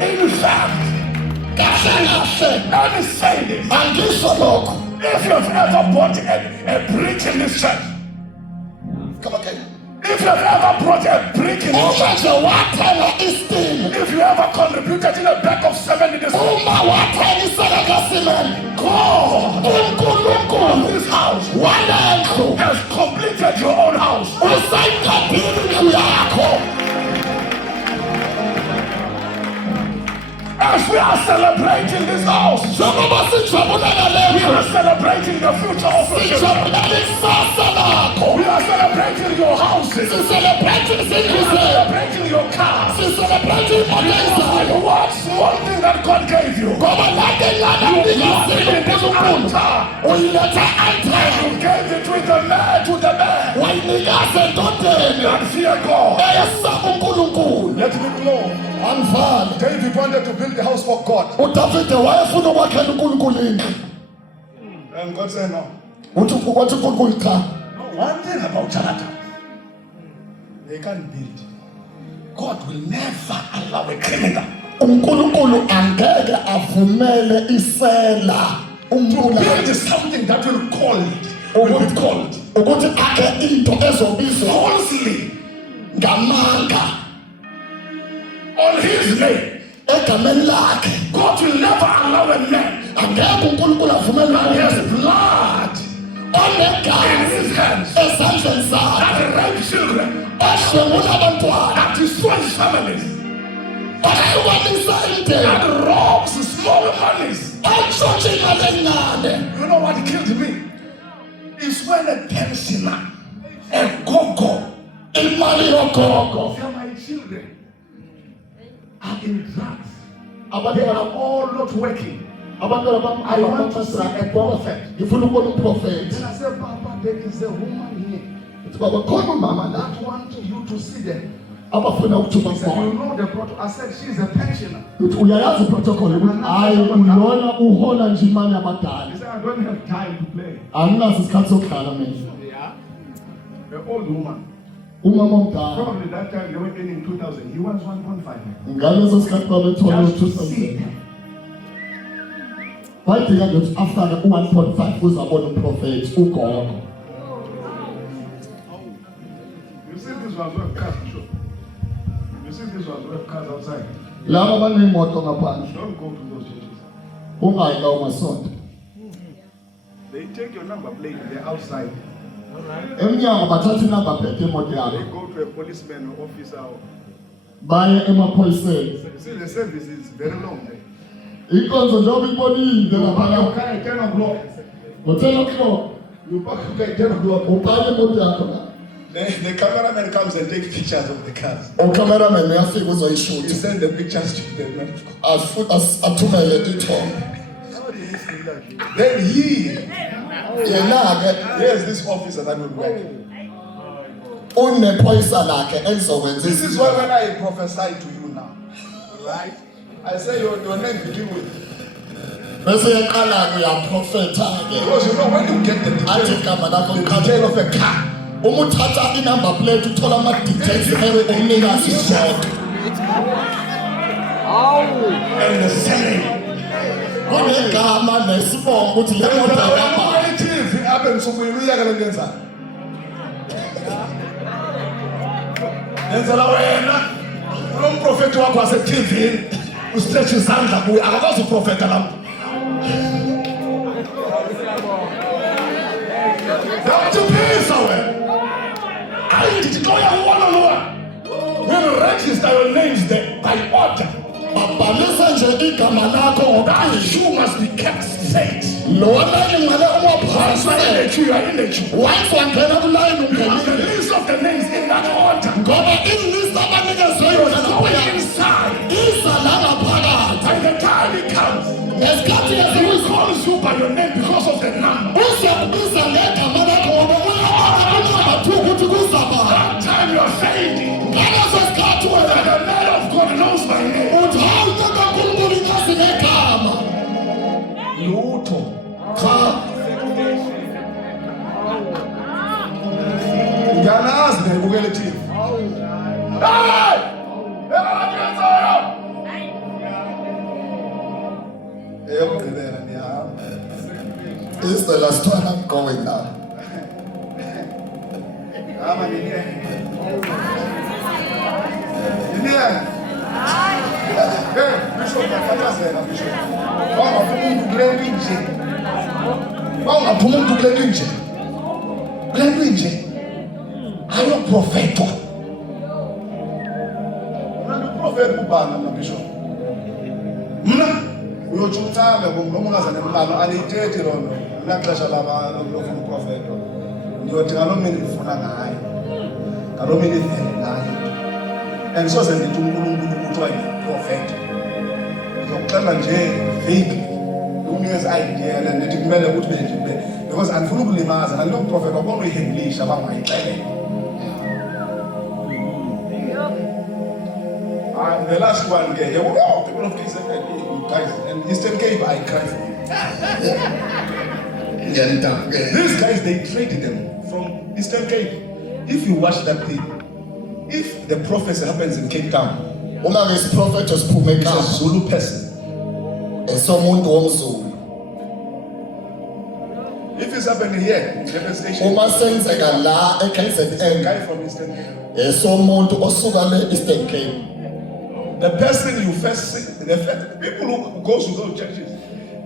In fact, Kahle kahle. let me say this. Angisho lokhu. If you have ever bought a brick in this church, Come again. if you have ever brought a brick in this Uma church, nje wathenga istini. if you ever contributed in a bag of 7 in this church, Uma wathengisela kasimeni. God uNkulunkulu this house walendlu has completed your own house. usayiqedile indlu yakho. As we are celebrating this house, Njengoba sijabulela we lendlu, are celebrating the future of your children. sijabulela ikusasa lakho. We are celebrating your houses. We Siselebrate izindlu are zethu. celebrating your cars. Siselebrate imoto zayo. What one thing that God gave you? Ngoba lade lana unikazile uNkulunkulu. Uyiletha altare. You gave it with the man to the man. Wayinikaza endodeni. And fear God. Eyesaba uNkulunkulu. Let me know. Anivale. David wanted to build the house for God. uDavide wayefuna ukwakhela uNkulunkulu indlu. And God said no. Wathi uNkulunkulu cha. One thing about Jonathan, they can't build. God will never allow a criminal uNkulunkulu angeke avumele isela umbulali build something that will call it. Will be called ukuthi akhe into ezobizwa falsely ngamanga on his name. egameni lakhe. God will never allow a man Angeke uNkulunkulu avumele that umuntu has blood in onegazi his hands ezandleni zakhe that rape children, ohlengula abantwana that destroys families, ohlukanisa imindeni that robs small monies. entshontsha imali encane. You know what killed me? Is when a pensioner, a gogo, Imali yogogo my children are in drugs. They abantwana are all not working. abantwana bami I want to see a prophet. ngifuna ukubona uprofethi. Then I said, Papa, there is a woman here Uthi baba khona umama la that wants you to see them. abafuna ukuthuba He said, you khona. know the protocol. I said, she's a pensioner. Uthi uyayazi iprotocol ukuthi hayi ulona uhola nje imali yabadala. He said, I don't have time to play. Anginazo isikhathi sokudlala mina. An old woman. Umama omdala Probably that time they were earning 2,000. He wants 1.5. ngaleso sikhathi babethola Just to see. u-2000. Wayedinga nje ukuthi after u-1.5 uzabona uprofethi ugogo. You see this one's worth cars, sure. You see this one's worth cars outside. Laba abaneyimoto ngaphandle Don't go to those churches. ungayi lawo masonto. They take your number plate, they're outside. Emnyango bathatha inamba plate yemoto They yakho go to a policeman or officer. baye emaphoyiseni. You see, the service is very long. Inkonzo njengoba ibonile You laphana carry 10 o'clock. ngo-10 o'clock You park, okay, tell me, upake imoto yakho la. the cameraman comes and takes pictures of the cars. Ucameraman uyafika He uzoyishuta. send the pictures to the man. Athumele ithombe. Then he Yena ke here's this officer that would work. unephoyisa lakhe elizokwenza This is why when I prophesy to you now, right? I say your name begin with. bese yaqala uyaprofetha ke. Because you know when you get the Athi detail, igama lakho the liqala. detail of a car, Uma uthatha i-number plate uthola ama-details omnikazi imoto. And the same. Kunegama nesibongo ukuthi le moto yakaphi. relative apha emsukweni uyaka le nto yenzayo. Enzela wena lo mprofeti wakho wase-TV ustretch izandla kuye akakwazi uprofeta lapho. Yakuthipisa wena. Hayi ndithi xa uyakubona lowa. We'll register your names there by order. Babhalisa nje igama lakho That ngokuqala. shoe must be kept straight. Lona ingcele Once you are umaphansi. in the queue, you are in the queue. Once wangena kulayini You have the ungenile. list of the names in that order. Ngoba ilista abanikezwe yona Go nakuya. inside. Iza la ngaphakathi. By the time it comes, Ngesikhathi he will esiwuzo. call you by your name because of the number. Uzokubiza ngegama lakho ngoba uyabona kunamba 2 ukuthi kuzaba. That time you are saying Ngaleso sikhathi wena that the man of God knows my name. uthi hawu tata uNkulunkulu inkosi negama. Lutho. Cha, Ngiyanazi ngiyibukela TV. Hey! Eyakuyenzayo! Eyokugqibela niyahamba. this is the last one I'm going now. Hamba niniye. Niniye. Hey, Bishop, ngiyakhathazeka Bishop. Wangaphuma umuntu kule nto inje. Wangaphuma umuntu kule nto inje. Kule nto inje. Ayoprofetwa. Mna uprofeti ubani mna Bishop? Mna uyotsho uthame ngomongazane mbalo aliyithethi loo nto. Mna xesha lofuna uprofetwa. Ndiyothi ngaloo mini ndifuna ngayo. Ngaloo mini ndivele ngayo. And soze ndithi uNkulunkulu kuthiwa yiprofeti. Ndizokuxelela nje vaguely. Unikeza idea and ndithi kumele ukuthi benje kube. Because andifuna ukulimaza nalo mprofeti wabona uyihengilisha bangayixelele. And the last one, oh, people of Eastern Cape, guys, and Eastern Cape, I cry for you. Ngiyandabukela. These guys, they traded them from Eastern Cape. If you watch that thing, if the prophecy happens in Cape Town, Uma ngesiprofetho siphume it's a ekhaya. Zulu person. Esomuntu womZulu. If it's happening here, in the station, Uma senzeka la a eKZN guy from Eastern Cape. esomuntu osuka le Eastern Cape. The person you first see, the first, people who go to those churches,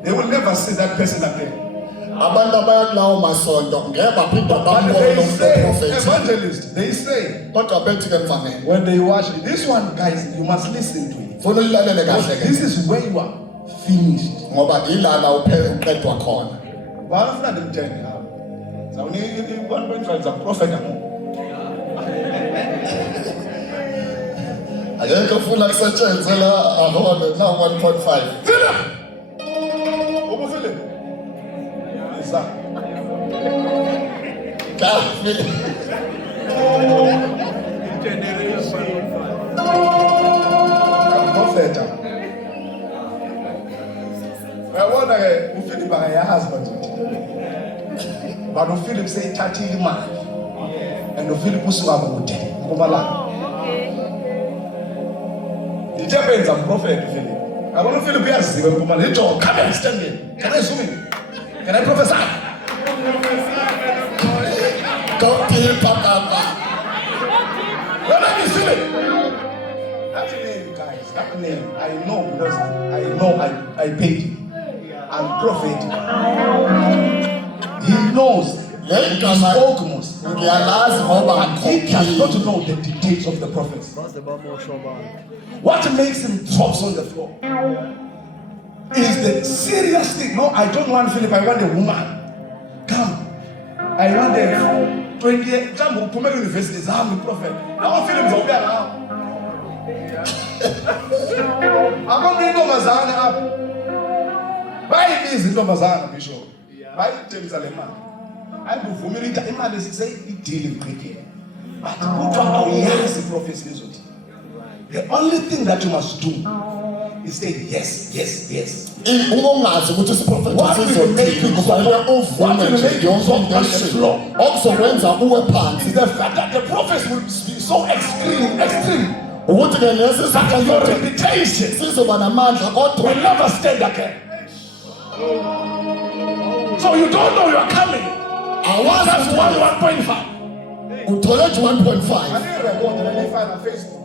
they will never see that person again. Abantu abaya kulawo masonto ngeke baphinda But bambone they lo say, prophet. evangelists, they say, Kodwa bethi ke mfana. when they watch it, this one, guys, you must listen to it. Funa ulilalele kahle Because ke. this is where you are finished. Ngoba ilana uqedwa khona. Barafuna ndimthenge lapha. Zawuni one point five za prophet amu. Akekho ufuna kusetshenzwe la ahona na 1.5. Philip. Ubu Philip. Isa. Kafi. Prophet. Uyabona ke uPhilip akayazi manje. But uPhilip seyithathile imali. And uPhilip usuka kude kumalanga. Ithe benza prophet uPhilip. Yabona uPhilip uyaziwa empumala. Ijo, come and stand here. Can I zoom in? Can I prophesy? Don't kill Papa. Your name is Philip. That name, guys, that name, I know because I know I paid him. I'm prophet. He knows. He spoke most. Ngiyalazi ngoba But he has got to ngikhokhile. know the details of the prophets. What makes him drops on the floor is the serious thing. No, I don't want Philip, I want a woman. Come. I want them 20 years. Mhlawumbe uphumela university zami prophet. Lawo film zawubuya ngawo. Akho intombazana apha. Bayibiza intombazana bishop. Bayithembisa le mali. Ayivumile ukuthi imali seyideal iqhekile. But kuthiwa awuyazi prophecy lezothi. The only thing that you must do is say yes, yes, yes. Ungongazi ukuthi isiprofethi sizothini kufanele uvume nje yonke into eshiwo okuzokwenza uwe phansi. The fact that the prophets will be so extreme. Ukuthi ke lesi That your reputation sizoba namandla kodwa will never stand again. So you don't know you are coming. That's awazi 1.5. uthole 1.5. Angirekhodi la ngifaka Facebook.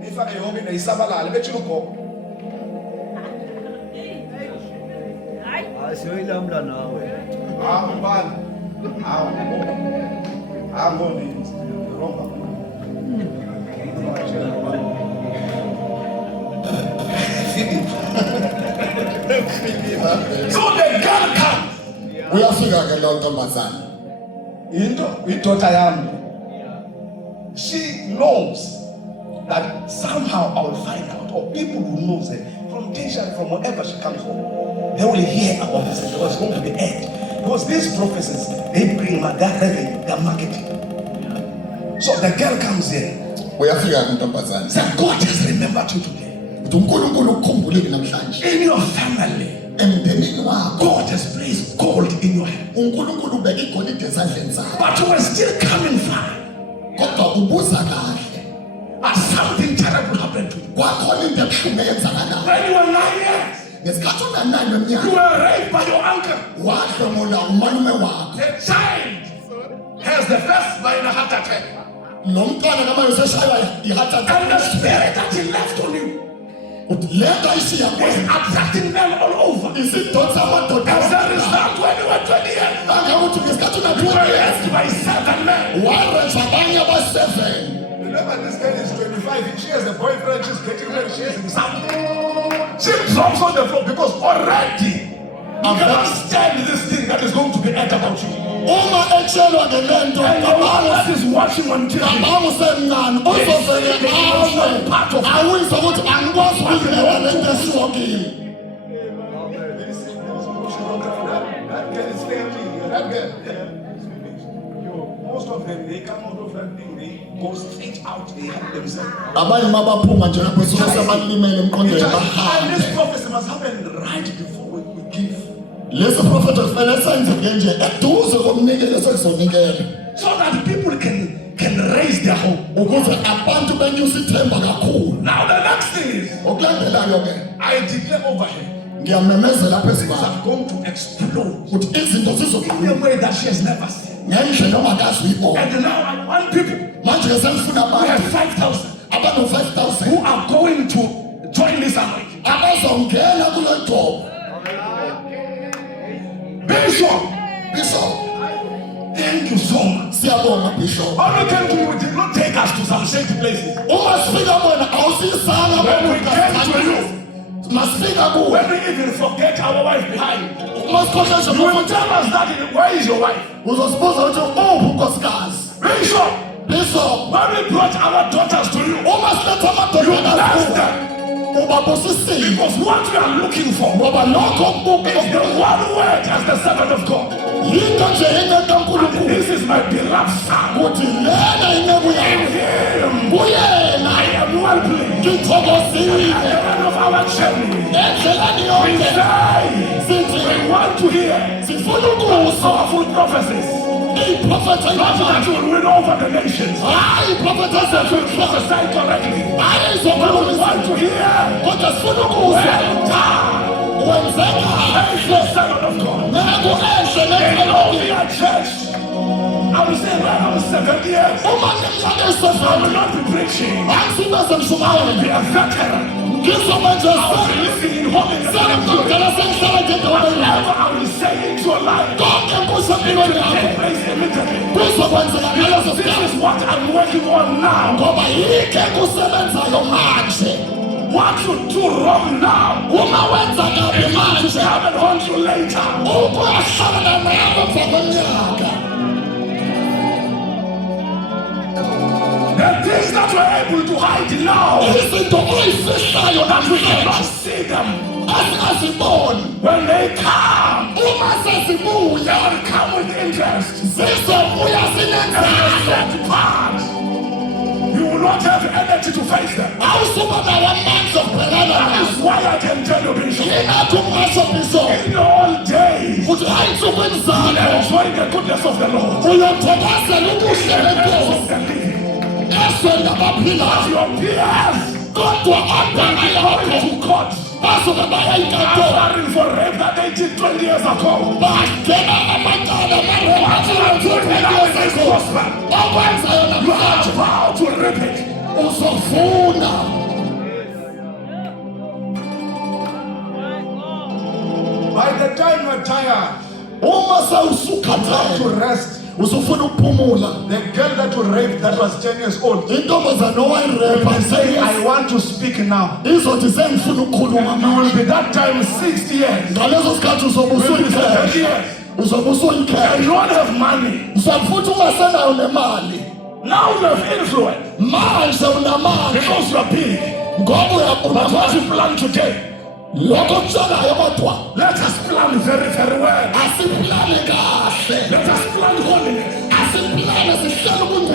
Ngifaka yonke neyisabalala bethula ugogo. Siyoyilamla nawe. Mbana. Angoni. Romba. So the girl comes. Uyafika ke lo ntombazana. Daughter yami. She knows that somehow I will find out, or people who knows it from Tisha, from wherever she comes from, they will hear about this. It was going to be aired. Because these prophecies, they bring that revenue, their marketing. So the girl comes in. Uyafika ke ntombazana. Say, God has remembered you today. Uthi uNkulunkulu ukukhumbulile namhlanje. In your family, Emndenini wakho God has placed gold in your hand. uNkulunkulu ubeka igolide ezandleni zakho. But you are still coming far. Kodwa ubuza kahle. And something terrible happened to you. Kwakhona into ebuhlungu eyenzakalayo. When you were 9 years, Ngesikhathi unanani you leminyaka were raped by your uncle. wahlomula umalume wakho. The child has the first minor heart attack. Lo mntwana kamanje useshaywa i-heart And the attack. spirit that he left on you Uthi le nto ayishiya is kuwena attracting men all over. isidonsa amadoda As a result, when you were 20 years, angakuthi ngesikhathi you were una-20 raped by 7 men. warejwa abanye aba-7. Remember, this girl is 25. She has a boyfriend. She's getting married. She has something. She drops on the floor because already you cannot stand this thing that is going to be aired about you. Uma etshelwa ngale nto And the one that is watching on TV, cabanga usemncane uzovele awe awizwa ukuthi angikwazi ukuyilela le nto eshiwo kimi. that girl is family. That girl. Most of them, they come out of that thing. They go straight out. They help themselves. Abanye mabaphuma nje lapho esuke sebalimele emqondweni And bahambe. this prophecy must happen right before we give. Lesi prophet kufanele senzeke nje eduze komnikelo sekuzonikela So that people can raise their hope. ukuze abantu benyusa ithemba kakhulu. Now the next thing is, Okulandelayo ke I declare over here, ngiyamemezela phezu things kwayo are going to explode ukuthi izinto in zizokhula a way that she has never seen. ngendlela ongakazi uyibona. And now I want people Manje ke sengifuna who have abantu 5,000 abano-5,000 who are going to join this anointing. abazongena kulo job. Bishop, Bishop, thank you so much. siyabonga Bishop. When we came to you, we did not take us to some shady places. Uma sifika bona awusisanga When we came to you, masifika kuwe when we even forget our wife behind, uma sikhohleshe you will tell us that where is your wife? uzosibuza ukuthi uphi unkosikazi. Bishop, Bishop, when we brought our daughters to you, uma siletha you blessed amadoda them. ubabusisile Because what we are looking for ngoba lokho is the one word as the servant of God. yinto nje ingento And kaNkulunkulu this is my beloved son. ukuthi lena inceku In yakho him kuyena I am well pleased. ngithokozile At the end of our journey, endlelani we yonke say sithi we want to hear sifuna ukuzwa powerful prophecies. iprofetha Not that you will win over the nations. hayi iprofetha That you will zethu prophesy correctly. hayi But we izokhulumisa want to hear kodwa sifuna ukuzwa well done, wenzeka faithful servant of God. nceku enhle In nendlela all the church, I will say when I was 7 years, uma neminyaka I will esevele not be preaching. angisibe Be semshumayela a veteran. ngizobe nje I will be living in home in the sengiqoqela sengihlala ngendaweni yakho Whatever I will say into your life, konke kusempilweni yakho take place immediately. kuzokwenzeka ngaleso This sikhathi is what I'm working on now. ngoba yikho ekusebenzayo manje. What you do wrong now, Uma wenza kabi to manje come and haunt you later. ukuyahlala nawe emva kweminyaka able to hide now. izinto oyifihlayo That we cannot see them. asingaziboni When they come, uma sezibuya they will come with interest. zizobuya And zinenzalo the sad part, you will not have energy to face them. awusuba nawo amandla okubhekana That nazo is why I can tell you, Bishop. yingakho ngasho bishop In the old days, ukuthi ayinsukwini zakho enjoy the goodness of the Lord. uyothokozela ubuhle benkosi Of the living. ezweni abaphilayo Your peers kodwa abheka are lokho going to court. bazobe baya enkantolo Suffering for rape that they did 20 years ago. bagena amacala okwenzayo You namanje are about to rip it. uzofuna By the time you're tired, uma to sewusukhathele rest, usufuna ukuphumula the girl that you raped that was 10 years old, intombazane owayirepa will say, I want to speak now. izothi sengifuna ukukhuluma You will be that time 60 years, ngaleso sikhathi uzobe 20 usuyikhehla years, uzobe And usuyikhehla you don't have money. uzobe futhi ungasenayo nemali Now you have influence manje unamandla because you are big. ngoba But what unamandla you plan today, lokho kushalayo kodwa let us plan very, very well. asiplane kahle Let us plan holiness. asiplane sihlale Let us ubuntu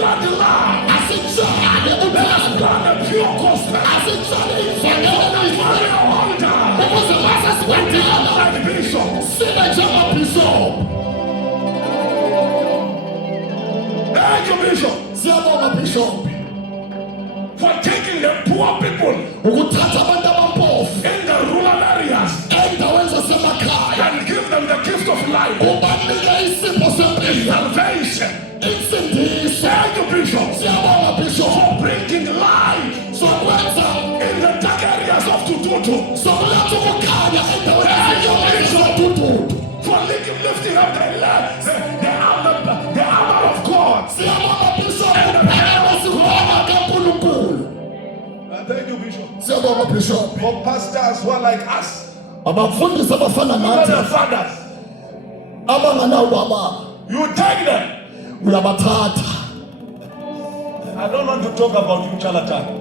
plan the love. asitshale Let us uthando plan a pure gospel. asitshale Plan ivangeli a altar. ukuze mase sikwendela Like Bishop. sibe njengabhishop Thank you, Bishop, siyabonga bishop for taking the poor people ukuthatha abantu abampofu in the rural areas endaweni zasemakhaya and give them the gift of life, ubanike isipho sempilo salvation. insindiso Thank you, Bishop, siyabonga bishop for bringing light sokwenza in the dark areas of Tututu, sokuletha ukukhanya endaweni zadududu for lifting up the armor of God. siyabonga bishop uphela sikhona kaNkulunkulu thank you, Bishop. siyabonga bishop For pastors who are like us, abafundisi abafana Not nathi the fathers. abanganawo baba You take them. uyabathatha I don't want to talk about you, charlatan.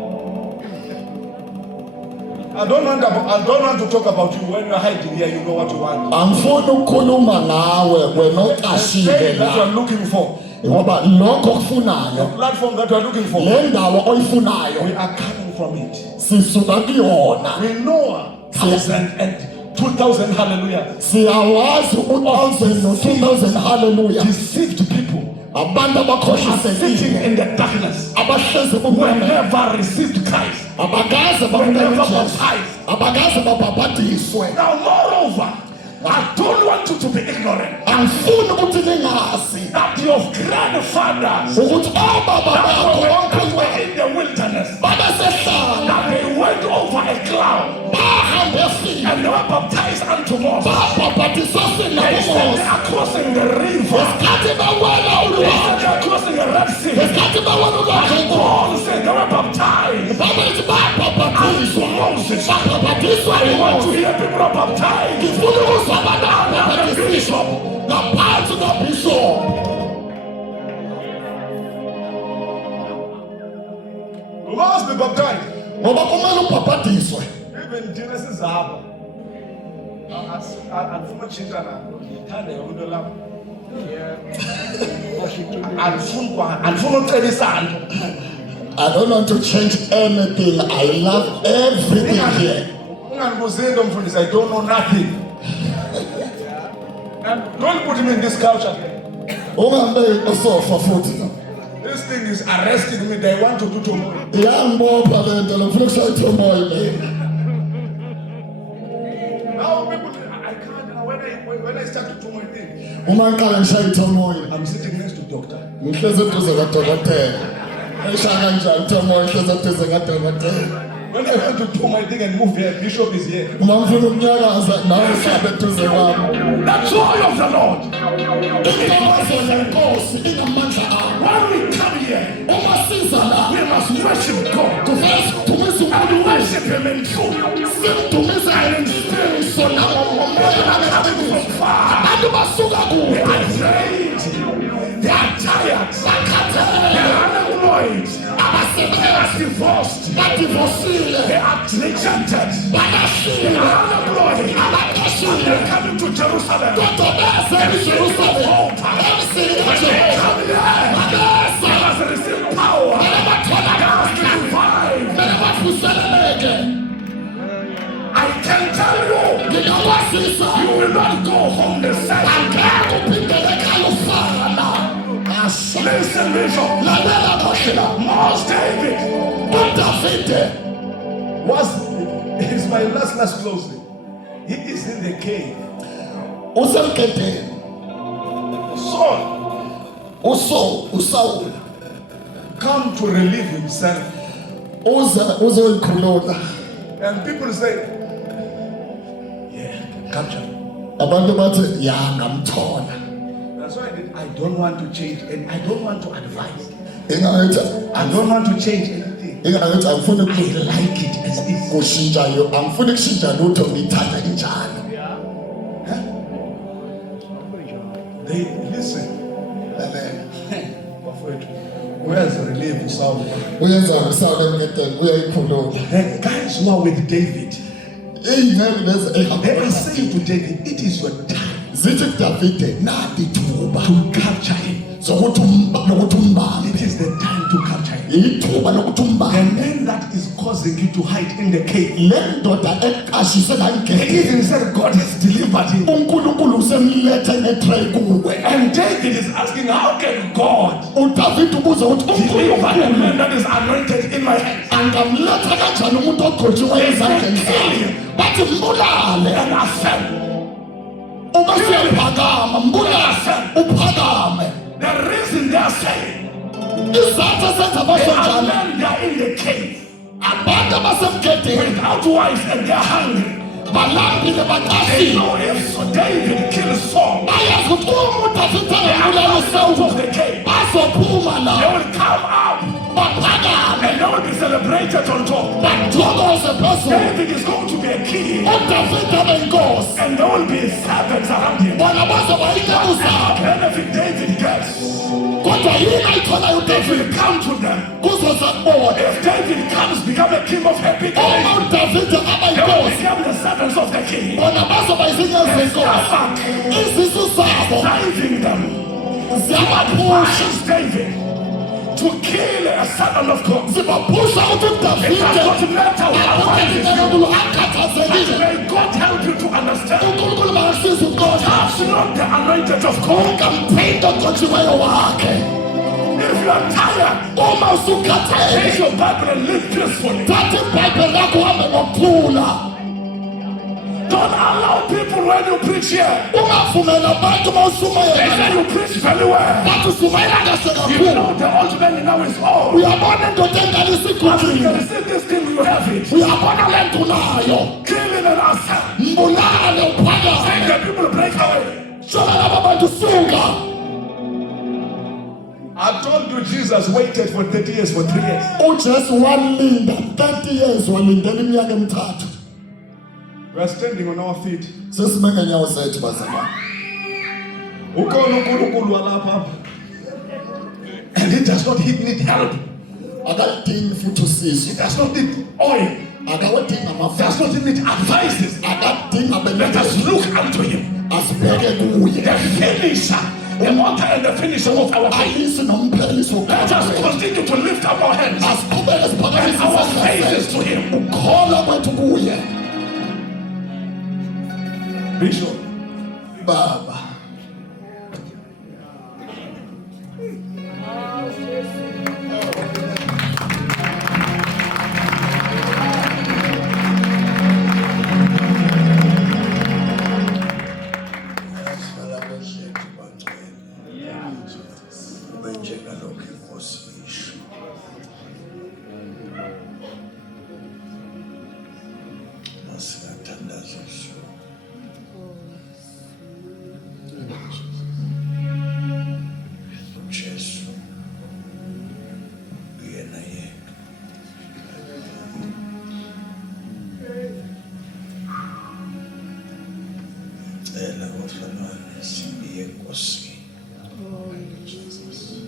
I don't want to talk about you when you're hiding here. You know what you want. angifuni ukukhuluma ngawe wena The oqashile thing that la you're looking for, ngoba lokho the okufunayo platform that you're looking for, le ndawo oyifunayo we are coming from it. sisuka kuyona We know 1,000 and 2,000, hallelujah, siyawazi u-1000 no-2000 haleluya deceived people abantu sitting abakhohlisekile in the darkness abahlezi who kubona never received Christ. abakaze Never bakujesu baptized. abakaze babhabhadiswe Now, moreover, I don't want you to be ignorant angifuni ukuthi ningazi that your grandfathers ukuthi obaba that bakho were onke in the wilderness, babesehlala that they went over a cloud bahambe file and they were baptized unto Moses. babhabhadiswa They said they sinakumosi are crossing the river. ngesikhathi bewela They said ulwandle they are crossing the Red Sea. ngesikhathi bewela ulwandle Paul said they were baptized. babethi babhabhadiswa babhabhadiswa I want to yimosi hear people are baptized. ngifuna ukuzwa abantu I'm the ababhabhadiswa bishop. ngaphansi kabishop You must be baptized. ngoba kumele ubhabhadiswe Even Genesis Zaba. Andifuna utshintsha nalo. Ngithanda yonke into lapho. Andifuna ucebisa nto. I don't want to change anything. I love everything here. Ungandibuzi into mfundisi, I don't know nothing. And don't put me in this culture. Ungambe osofa futhi. This thing is arresting me. They want to do to me. Iyangibopha le nto ngifuna ukushayitha umoya le. Now people, I can't. When I start to do my thing, Uma ngiqala ngishayitha umoya, I'm sitting next to doctor. ngihlezi eduze kadokotela. Eshaya kanjani uthe umoya ngihlezi eduze kadokotela. When I want to do my thing and move here, Bishop is here. Uma ngifuna ukunyakaza nawe uhlale eduze kwami. The joy of the Lord. Intokozo yenkosi inamandla ayo. When we come here, Uma siza la, we must worship God. kufanele sidumise And uNkulunkulu. worship Him in truth. Simdumise ngeqiniso nangomoya Coming from far. abantu basuka kude. They are drained. They are tired. They are unemployed. Abasebenzi divorced, they are rejected, they are unemployed, and they're coming to Jerusalem. They come here, they must receive power, they must revive. I can tell you, you will not go home the same. Listen, Bishop. Most David is my last closing. He is in the cave. Saul come to relieve himself. And people say, capture. That's why I don't want to change, and I don't want to advise. I don't want to change anything. I like it as is. They listen. Where's the relief Saul? The guys who are with David, they are saying to David, it is your time to capture him. It is the time to capture him. The man that is causing you to hide in the cave, he even said God has delivered him. And David is asking, how can God deliver a man that is anointed in my hands? And I said, the reason they are saying they are men, they are in the cave without wives and they are hungry. They know if David kills Saul, they are out of the cave. They will come up and they will be celebrated on top. David is going to be a king, and there will be servants around him. Whatever benefit David gets, they will come to them. If David comes, become a king of happy days, they will become the servants of the king. Driving them. Pushes David to kill a servant of God. It does not matter how violent you are. May God help you to understand. That's not the anointed of God. If you are tired, take your Bible and live peacefully. Don't allow people when you preach here. They say you preach very well. You know the old man now is old. We are born into but you can see this thing, you have it. We are born to killing and assault. Saying the people break away. I told you Jesus waited for 30 years for 3 years. We are standing on our feet. And it does not need help. It does not need oil. It does not need advices. Let us look unto him. The finisher, the author and the finisher of our faith. Let us continue to lift up our hands and our faces to him. Bishop, Baba. Jesus.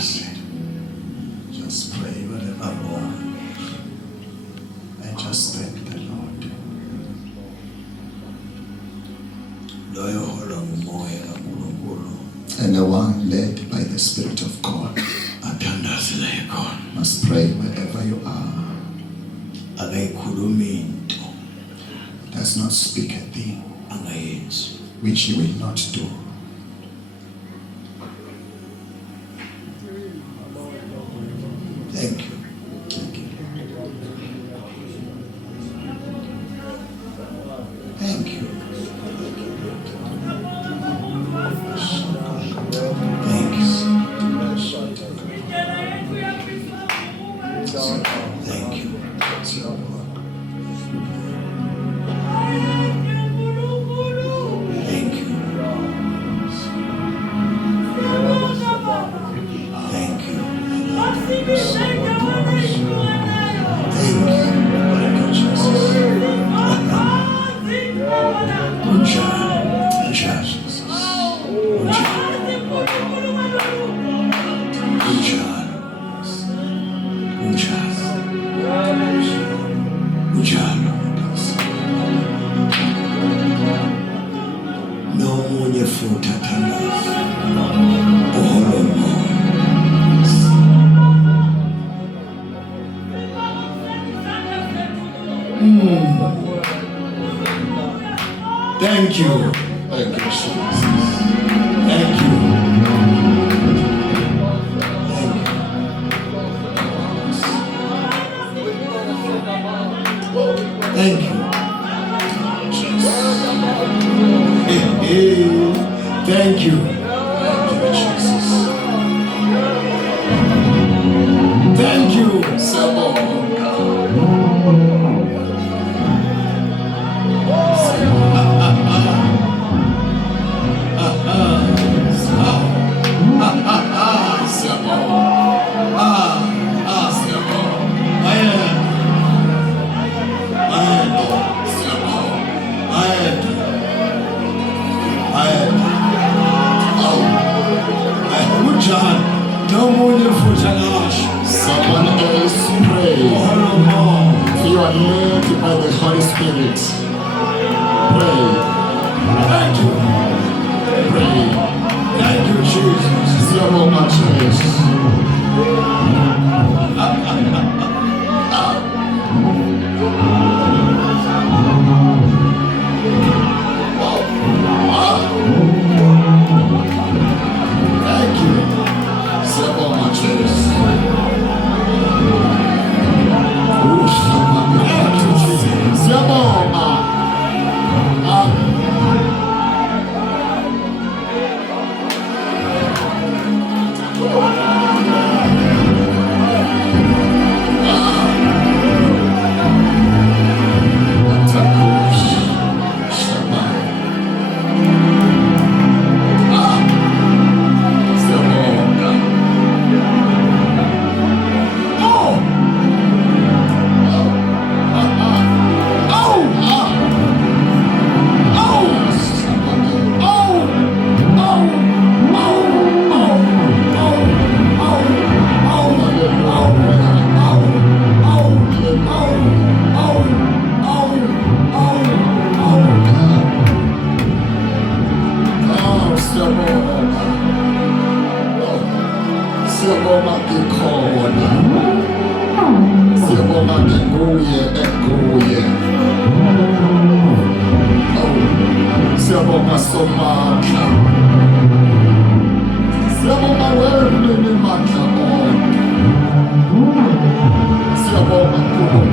Just pray wherever more. And just thank the Lord. And the one led by the Spirit of God must pray wherever you are. Does not speak a thing which he will not do. Thank you. Thank you. Thank you. Thank you. Thank you. Thank you. Thank you. No more fruit Thank you. Thank you, Jesus. Thank you. Thank you. Thank you. Thank you. No more for someone else pray. You are led by the Holy Spirit. Pray. Thank you. Pray. Thank you, Jesus. So much Thank you. Several matches. Siapa